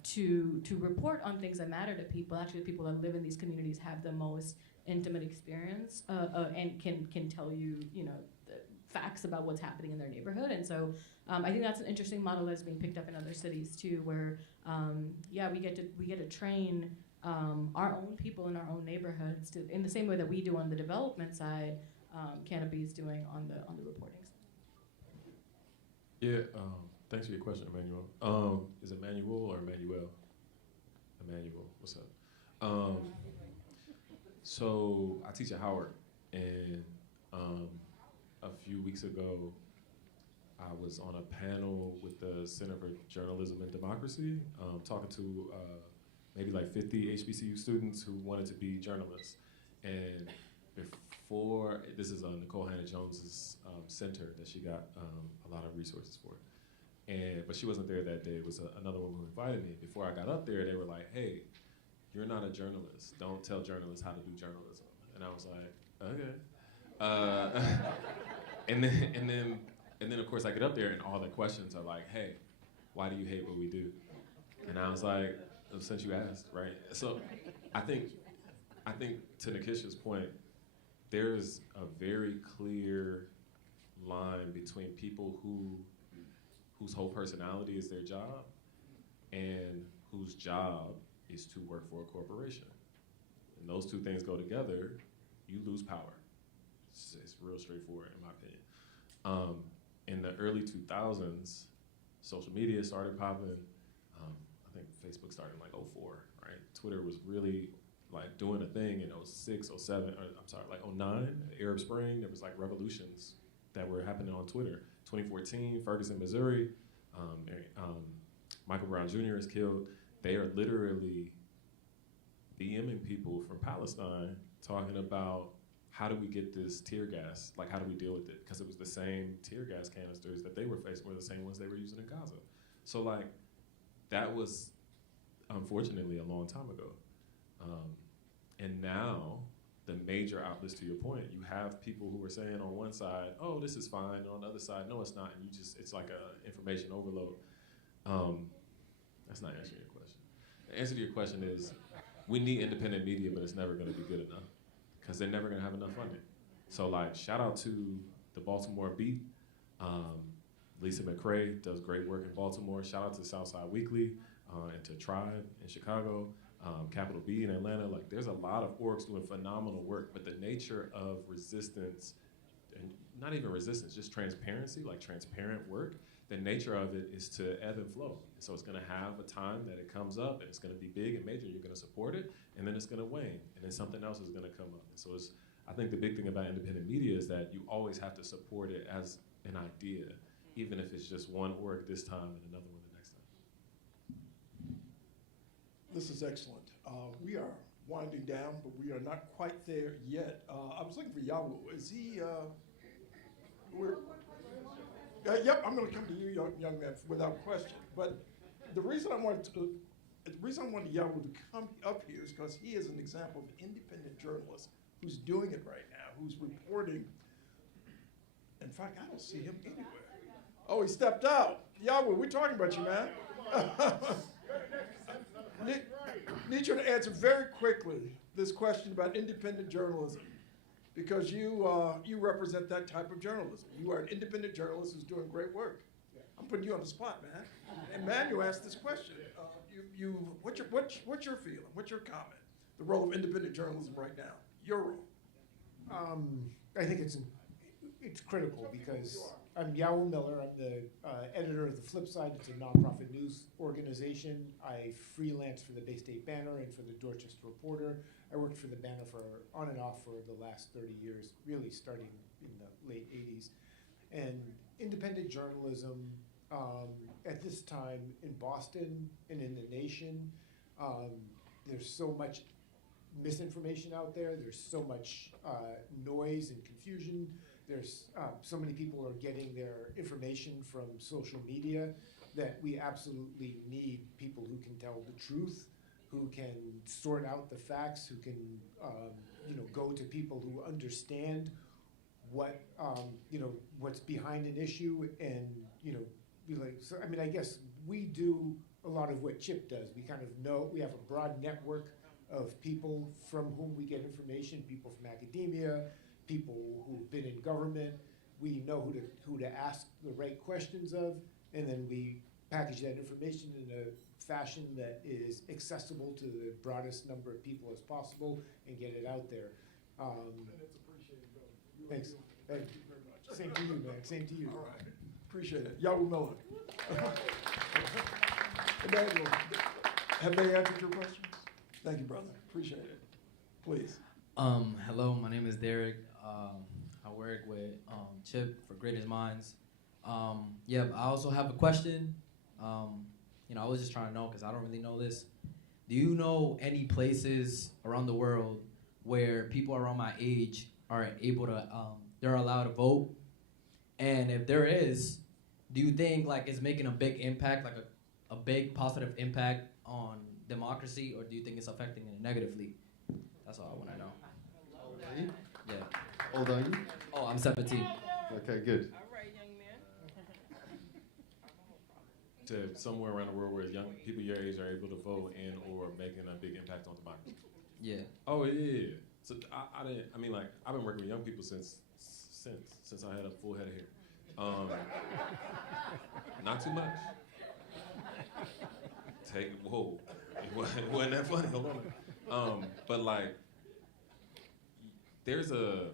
to report on things that matter to people. Actually, the people that live in these communities have the most intimate experience and can tell you, you know, facts about what's happening in their neighborhood. And so I think that's an interesting model that's being picked up in other cities too, where yeah, we get to train our own people in our own neighborhoods to, in the same way that we do on the development side, Canopy is doing on the reporting side. Yeah, thanks for your question, Emmanuel. Is it Manuel or Emmanuel? Emmanuel, what's up? So I teach at Howard, and a few weeks ago, I was on a panel with the Center for Journalism and Democracy, talking to maybe like 50 HBCU students who wanted to be journalists. And before, this is Nicole Hannah-Jones's center that she got a lot of resources for. But she wasn't there that day. It was another one who invited me. Before I got up there, they were like, hey, you're not a journalist. Don't tell journalists how to do journalism. And I was like, okay. And then of course I get up there and all the questions are like, hey, why do you hate what we do? And I was like, since you asked, right? So I think to Nikisha's point, there's a very clear line between people whose whole personality is their job and whose job is to work for a corporation. And those two things go together, you lose power. It's real straightforward in my opinion. In the early 2000s, social media started popping. I think Facebook started in like 04, right? Twitter was really like doing a thing in 06, 07, or I'm sorry, like 09, Arab Spring. There was like revolutions that were happening on Twitter. 2014, Ferguson, Missouri, Michael Brown Jr. is killed. They are literally DMing people from Palestine talking about how do we get this tear gas? Like, how do we deal with it? Because it was the same tear gas canisters that they were facing were the same ones they were using in Gaza. So like, that was unfortunately a long time ago. And now, the major outlets, to your point, you have people who are saying on one side, oh, this is fine, and on the other side, no, it's not, and it's like a information overload. That's not answering your question. The answer to your question is, we need independent media, but it's never gonna be good enough, because they're never gonna have enough funding. So like, shout out to the Baltimore Beat. Lisa McCrae does great work in Baltimore. Shout out to Southside Weekly and to Tribe in Chicago. Capital B in Atlanta, like there's a lot of orgs doing phenomenal work, but the nature of resistance, and not even resistance, just transparency, like transparent work, the nature of it is to ebb and flow. So it's gonna have a time that it comes up and it's gonna be big and major, you're gonna support it, and then it's gonna wane, and then something else is gonna come up. And so I think the big thing about independent media is that you always have to support it as an idea, even if it's just one org this time and another one the next time. This is excellent. We are winding down, but we are not quite there yet. I was looking for Yawu. Is he? Yep, I'm going to come to you, young man, without question. But the reason I wanted Yawu to come up here is because he is an example of independent journalist who's doing it right now, who's reporting. In fact, I don't see him anywhere. Oh, he stepped out. Yawu, we're talking about you, man. Need you to answer very quickly this question about independent journalism, because you represent that type of journalism. You are an independent journalist who's doing great work. I'm putting you on the spot, man. And Manuel asked this question. What's your feeling? What's your comment? The role of independent journalism right now. Your role. I think it's critical because I'm Yawu Miller. I'm the editor of The Flip Side. It's a nonprofit news organization. I freelance for the Bay State Banner and for the Dorchester Reporter. I worked for the Banner on and off for the last 30 years, really starting in the late 80s. And independent journalism at this time in Boston and in the nation, there's so much misinformation out there. There's so much noise and confusion. There's so many people are getting their information from social media that we absolutely need people who can tell the truth, who can sort out the facts, who can go to people who understand what what's behind an issue, and be like. So I mean, I guess we do a lot of what Chip does. We kind of know we have a broad network of people from whom we get information, people from academia, people who've been in government. We know who to ask the right questions of, and then we package that information in a fashion that is accessible to the broadest number of people as possible and get it out there. And it's appreciated, brother. Thanks. Thank you very much. Same to you, man. Same to you. All right. Appreciate it. Yawu Miller. Emmanuel, have they answered your questions? Thank you, brother. Appreciate it. Please. Hello, my name is Derek. I work with Chip for Greatest Minds. Yeah, I also have a question. I was just trying to know because I don't really know this. Do you know any places around the world where people around my age are able to, they're allowed to vote? And if there is, do you think like it's making a big impact, like a big positive impact on democracy, or do you think it's affecting it negatively? That's all I want to know. How old are you? Yeah. How old are you? Oh, I'm 17. Okay, good. To somewhere around the world where young people your age are able to vote and or making a big impact on democracy. Yeah. Oh yeah. So I've been working with young people since I had a full head of hair. Not too much. Whoa. It wasn't that funny. Hold on. But like, there's a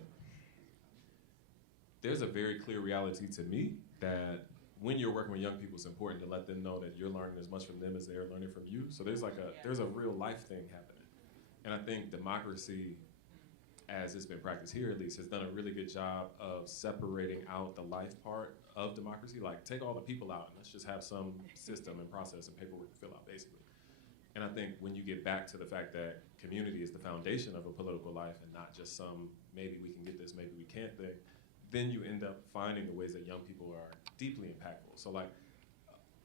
very clear reality to me that when you're working with young people, it's important to let them know that you're learning as much from them as they're learning from you. So there's a real life thing happening. And I think democracy, as it's been practiced here at least, has done a really good job of separating out the life part of democracy. Like, take all the people out and let's just have some system and process and paperwork to fill out, basically. And I think when you get back to the fact that community is the foundation of a political life and not just some maybe we can get this, maybe we can't thing, then you end up finding the ways that young people are deeply impactful. So like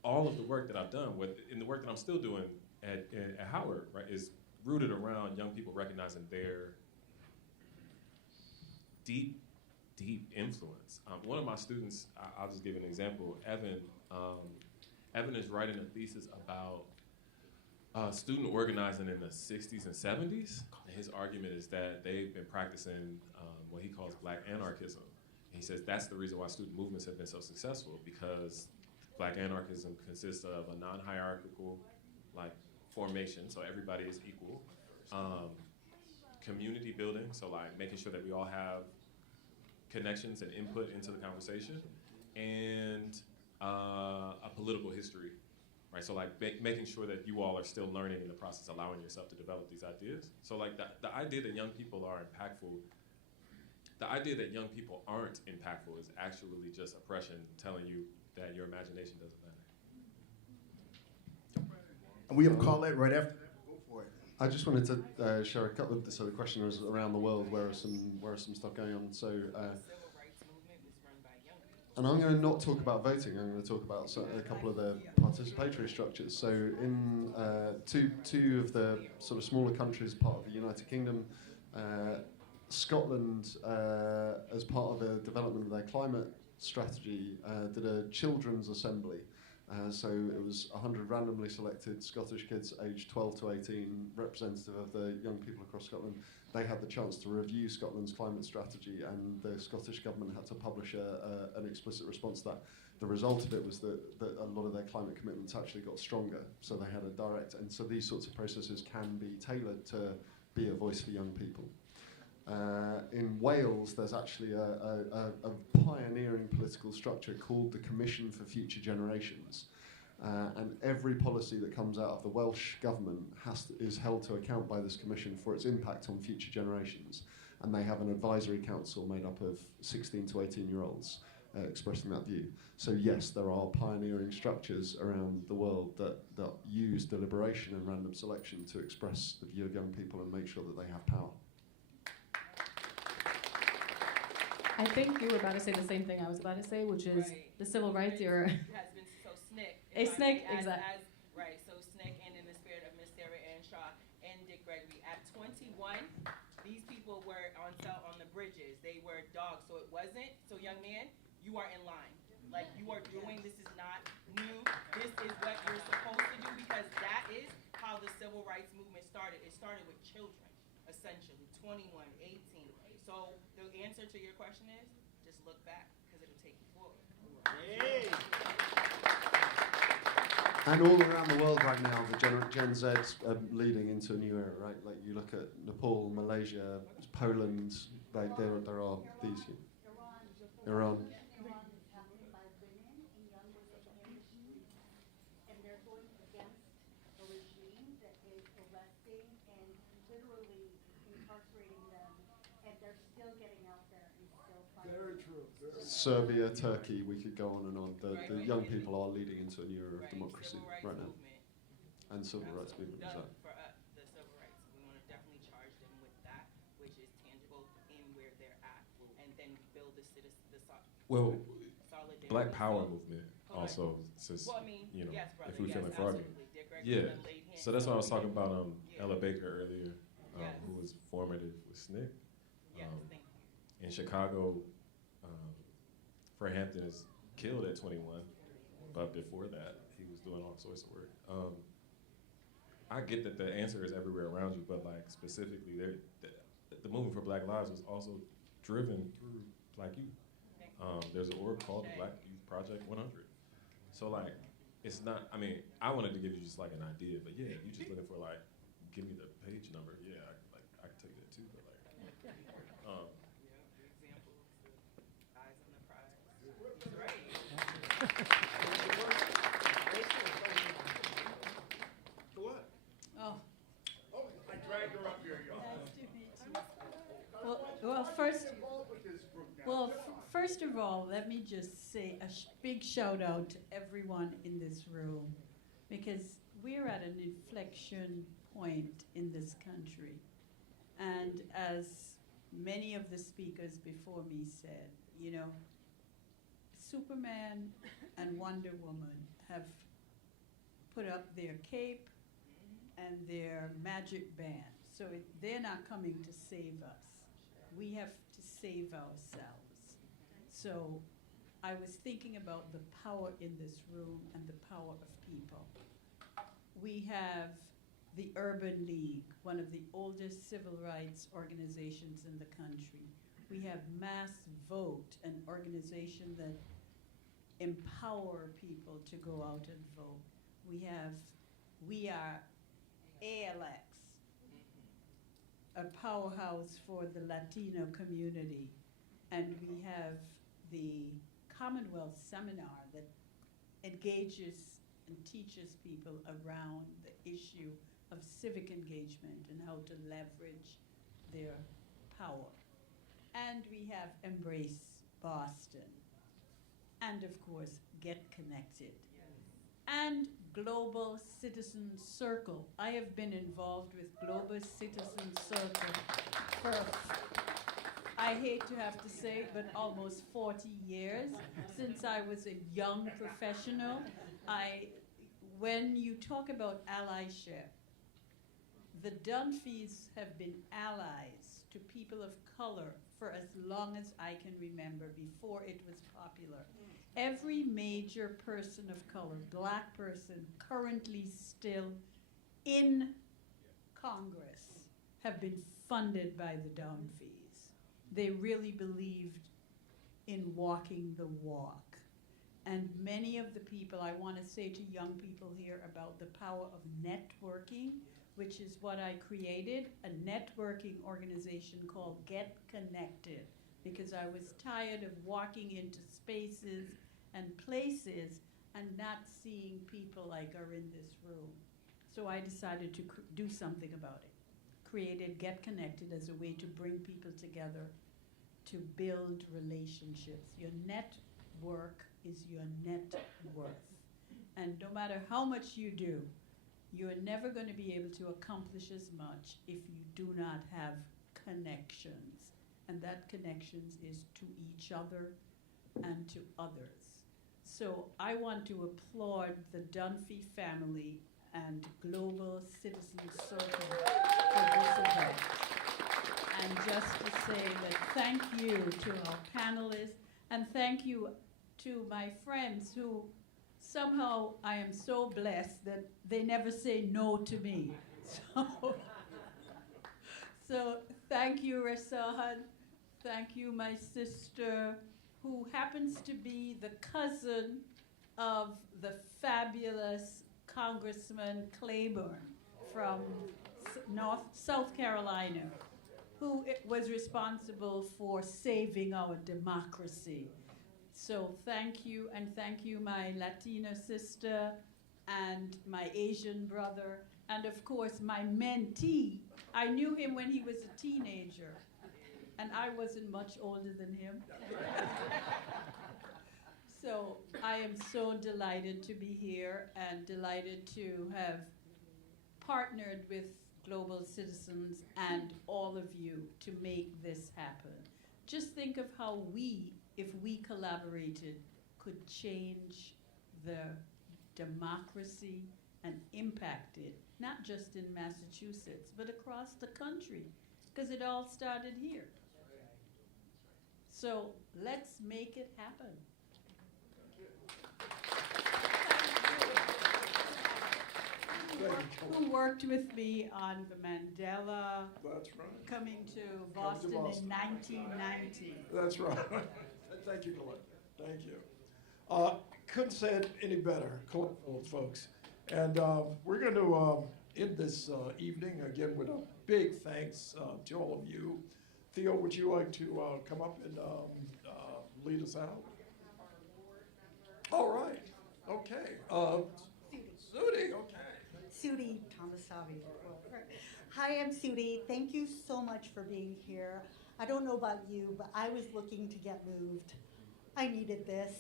all of the work that I've done in the work that I'm still doing at Howard, right, is rooted around young people recognizing their deep influence. One of my students, I'll just give an example, Evan. Evan is writing a thesis about student organizing in the 60s and 70s. And his argument is that they've been practicing what he calls Black anarchism. And he says that's the reason why student movements have been so successful, because Black anarchism consists of a non-hierarchical formation, so everybody is equal. Community building, so like making sure that we all have connections and input into the conversation, and a political history, right? So like making sure that you all are still learning in the process, allowing yourself to develop these ideas. So like the idea that young people are impactful, the idea that young people aren't impactful is actually just oppression telling you that your imagination doesn't matter. And we have Colette right after that. Go for it. I just wanted to share a couple of. So the question was around the world. Where are some stuff going on? So, and I'm going to not talk about voting. I'm going to talk about a couple of the participatory structures. So in two of the sort of smaller countries, part of the United Kingdom, Scotland, as part of the development of their climate strategy, did a children's assembly. So it was 100 randomly selected Scottish kids aged 12 to 18, representative of the young people across Scotland. They had the chance to review Scotland's climate strategy, and the Scottish government had to publish an explicit response to that. The result of it was that a lot of their climate commitments actually got stronger, so they had a direct, and so these sorts of processes can be tailored to be a voice for young people. In Wales, there's actually a pioneering political structure called the Commission for Future Generations. And every policy that comes out of the Welsh government is held to account by this commission for its impact on future generations. And they have an advisory council made up of 16 to 18-year-olds expressing that view. So yes, there are pioneering structures around the world that use deliberation and random selection to express the view of young people and make sure that they have power. I think you were about to say the same thing I was about to say, which is the civil rights era. Has been so SNCC. Exactly. Right, so SNCC, and in the spirit of Miss Sarah Ann Shaw and Dick Gregory. At 21, these people were on sale on the bridges. They were dogs, so it wasn't. So young man, you are in line. Like, you are doing, this is not new. This is what you're supposed to do, because that is how the civil rights movement started. It started with children, essentially, 21, 18. So the answer to your question is, just look back, because it'll take you forward. Yay. And all around the world right now, the Gen Z's are leading into a new era, right? Like you look at Nepal, Malaysia, Poland, like there are these. Iran. incarcerating them, and they're still getting out there and still fighting. Very true. Very Serbia, Turkey, we could go on and on. The young people are leading into an era of democracy right now. And civil rights movement, exactly. For us, the civil rights, we want to definitely charge them with that, which is tangible in where they're at, and then build the Well, solidarity. Black Power movement also, since, Well, I mean, you know, yes, brother, if we're yes, feeling froggy. absolutely. Dick Gregory Yeah, done laid hands so that's why I was on talking people. about Ella Baker earlier, Yes. who was formative with SNCC. Yes, thank you. In Chicago, Fred Hampton is killed at 21, but before that, he was doing all sorts of work. I get that the answer is everywhere around you, but like specifically, the movement for Black Lives was also driven through Black youth. There's an org called the Black Youth Project 100. So like, it's not, I mean, I wanted to give you just like an idea, but yeah, if you're just looking for like, give me the page number, yeah, I can tell you that too, but like, Eyes on the prize. He's right. What? Oh. Oh, I dragged her up here, y'all. Nice to meet you. First of all, let me just say a big shout out to everyone in this room, because we're at an inflection point in this country. And as many of the speakers before me said, you know, Superman and Wonder Woman have put up their cape and their magic band. So they're not coming to save us. We have to save ourselves. So I was thinking about the power in this room and the power of people. We have the Urban League, one of the oldest civil rights organizations in the country. We have Mass Vote, an organization that empower people to go out and vote. We are ALX, a powerhouse for the Latino community. And we have the Commonwealth Seminar that engages and teaches people around the issue of civic engagement and how to leverage their power. And we have Embrace Boston. And of course, Get Konnected. And Global Citizen Circle. I have been involved with Global Citizen Circle for, I hate to have to say, but almost 40 years since I was a young professional. When you talk about allyship, the Dunphys have been allies to people of color for as long as I can remember, before it was popular. Every major person of color, Black person, currently still in Congress have been funded by the Dunphys. They really believed in walking the walk. And many of the people, I want to say to young people here about the power of networking, which is what I created, a networking organization called Get Konnected, because I was tired of walking into spaces and places and not seeing people like are in this room. So I decided to do something about it. Created Get Konnected as a way to bring people together to build relationships. Your network is your net worth. And no matter how much you do, you're never going to be able to accomplish as much if you do not have connections. And that connections is to each other and to others. So I want to applaud the Dunphy family and Global Citizen Circle for this event. And just to say that thank you to our panelists, and thank you to my friends who somehow I am so blessed that they never say no to me. So thank you, Rasan. Thank you, my sister, who happens to be the cousin of the fabulous Congressman Claiborne from South Carolina, who was responsible for saving our democracy. So thank you, and thank you, my Latina sister and my Asian brother, and of course my mentee. I knew him when he was a teenager, and I wasn't much older than him. So I am so delighted to be here and delighted to have partnered with Global Citizens and all of you to make this happen. Just think of how we, if we collaborated, could change the democracy and impact it, not just in Massachusetts, but across the country, because it all started here. So let's make it happen. Who worked with me on the Mandela. That's right. Coming to Boston in 1990. That's right. Thank you, Colette. Thank you. Couldn't say it any better, folks. And we're going to end this evening again with a big thanks to all of you. Theo, would you like to come up and lead us out? All right. Okay. Sudi, okay. Sudi Thomasavi. Hi, I'm Sudi. Thank you so much for being here. I don't know about you, but I was looking to get moved. I needed this.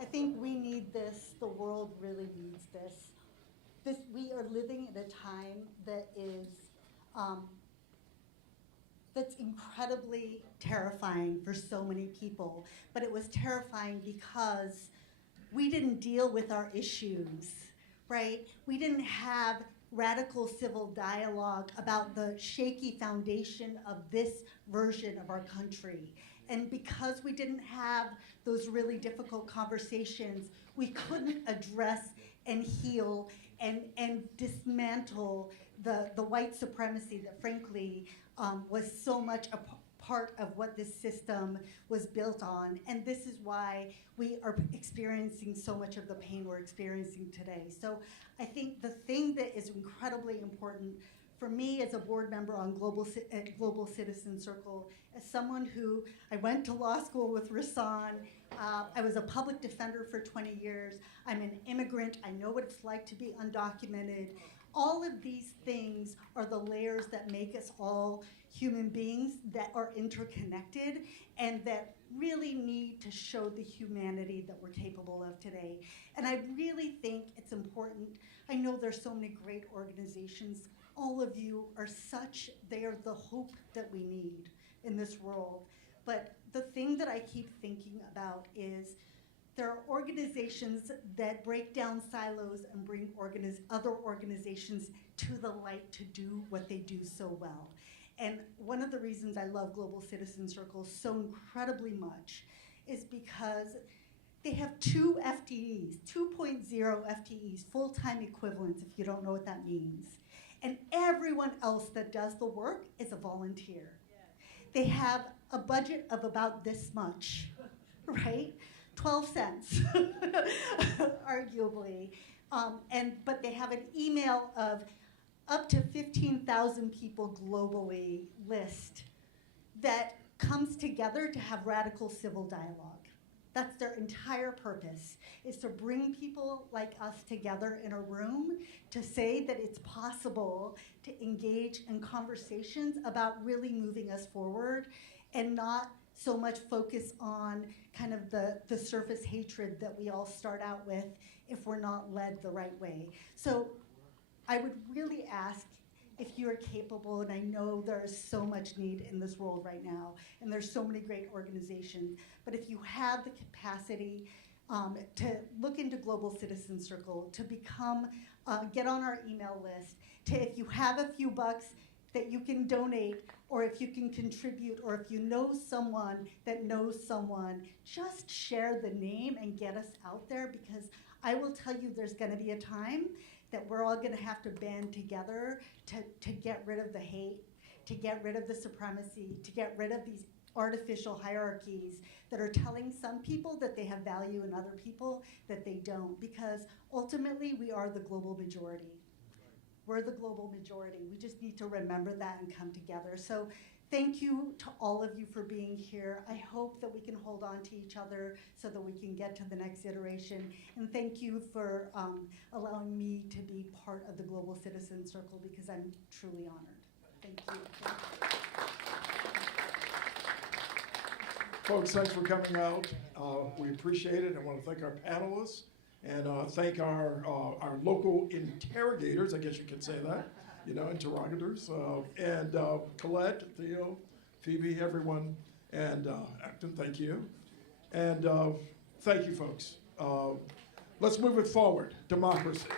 I think we need this. The world really needs this. We are living in a time that is that's incredibly terrifying for so many people. But it was terrifying because we didn't deal with our issues, right? We didn't have radical civil dialogue about the shaky foundation of this version of our country. And because we didn't have those really difficult conversations, we couldn't address and heal and dismantle the white supremacy that frankly was so much a part of what this system was built on. And this is why we are experiencing so much of the pain we're experiencing today. So I think the thing that is incredibly important for me as a board member on Global Citizen Circle, as someone who, I went to law school with Rasan, I was a public defender for 20 years, I'm an immigrant, I know what it's like to be undocumented. All of these things are the layers that make us all human beings that are interconnected and that really need to show the humanity that we're capable of today. And I really think it's important. I know there's so many great organizations. All of you are they are the hope that we need in this world. But the thing that I keep thinking about is there are organizations that break down silos and bring other organizations to the light to do what they do so well. And one of the reasons I love Global Citizen Circle so incredibly much is because they have 2 FTEs, 2.0 FTEs, full-time equivalents, if you don't know what that means. And everyone else that does the work is a volunteer. They have a budget of about this much, right? 12 cents, arguably. But they have an email of up to 15,000 people globally list that comes together to have radical civil dialogue. That's their entire purpose, is to bring people like us together in a room to say that it's possible to engage in conversations about really moving us forward and not so much focus on kind of the surface hatred that we all start out with if we're not led the right way. So I would really ask if you're capable, and I know there's so much need in this world right now, and there's so many great organizations, but if you have the capacity to look into Global Citizen Circle, to become, get on our email list, to if you have a few bucks that you can donate, or if you can contribute, or if you know someone that knows someone, just share the name and get us out there, because I will tell you there's gonna be a time that we're all gonna have to band together to get rid of the hate, to get rid of the supremacy, to get rid of these artificial hierarchies that are telling some people that they have value and other people that they don't, because ultimately we are the global majority. We're the global majority. We just need to remember that and come together. So thank you to all of you for being here. I hope that we can hold on to each other so that we can get to the next iteration. And thank you for allowing me to be part of the Global Citizen Circle, because I'm truly honored. Thank you. Folks, thanks for coming out. We appreciate it. I want to thank our panelists and thank our local interrogators, I guess you could say that, interrogators, and Colette, Theo, Phoebe, everyone, and Acton, thank you. And thank you, folks. Let's move it forward. Democracy.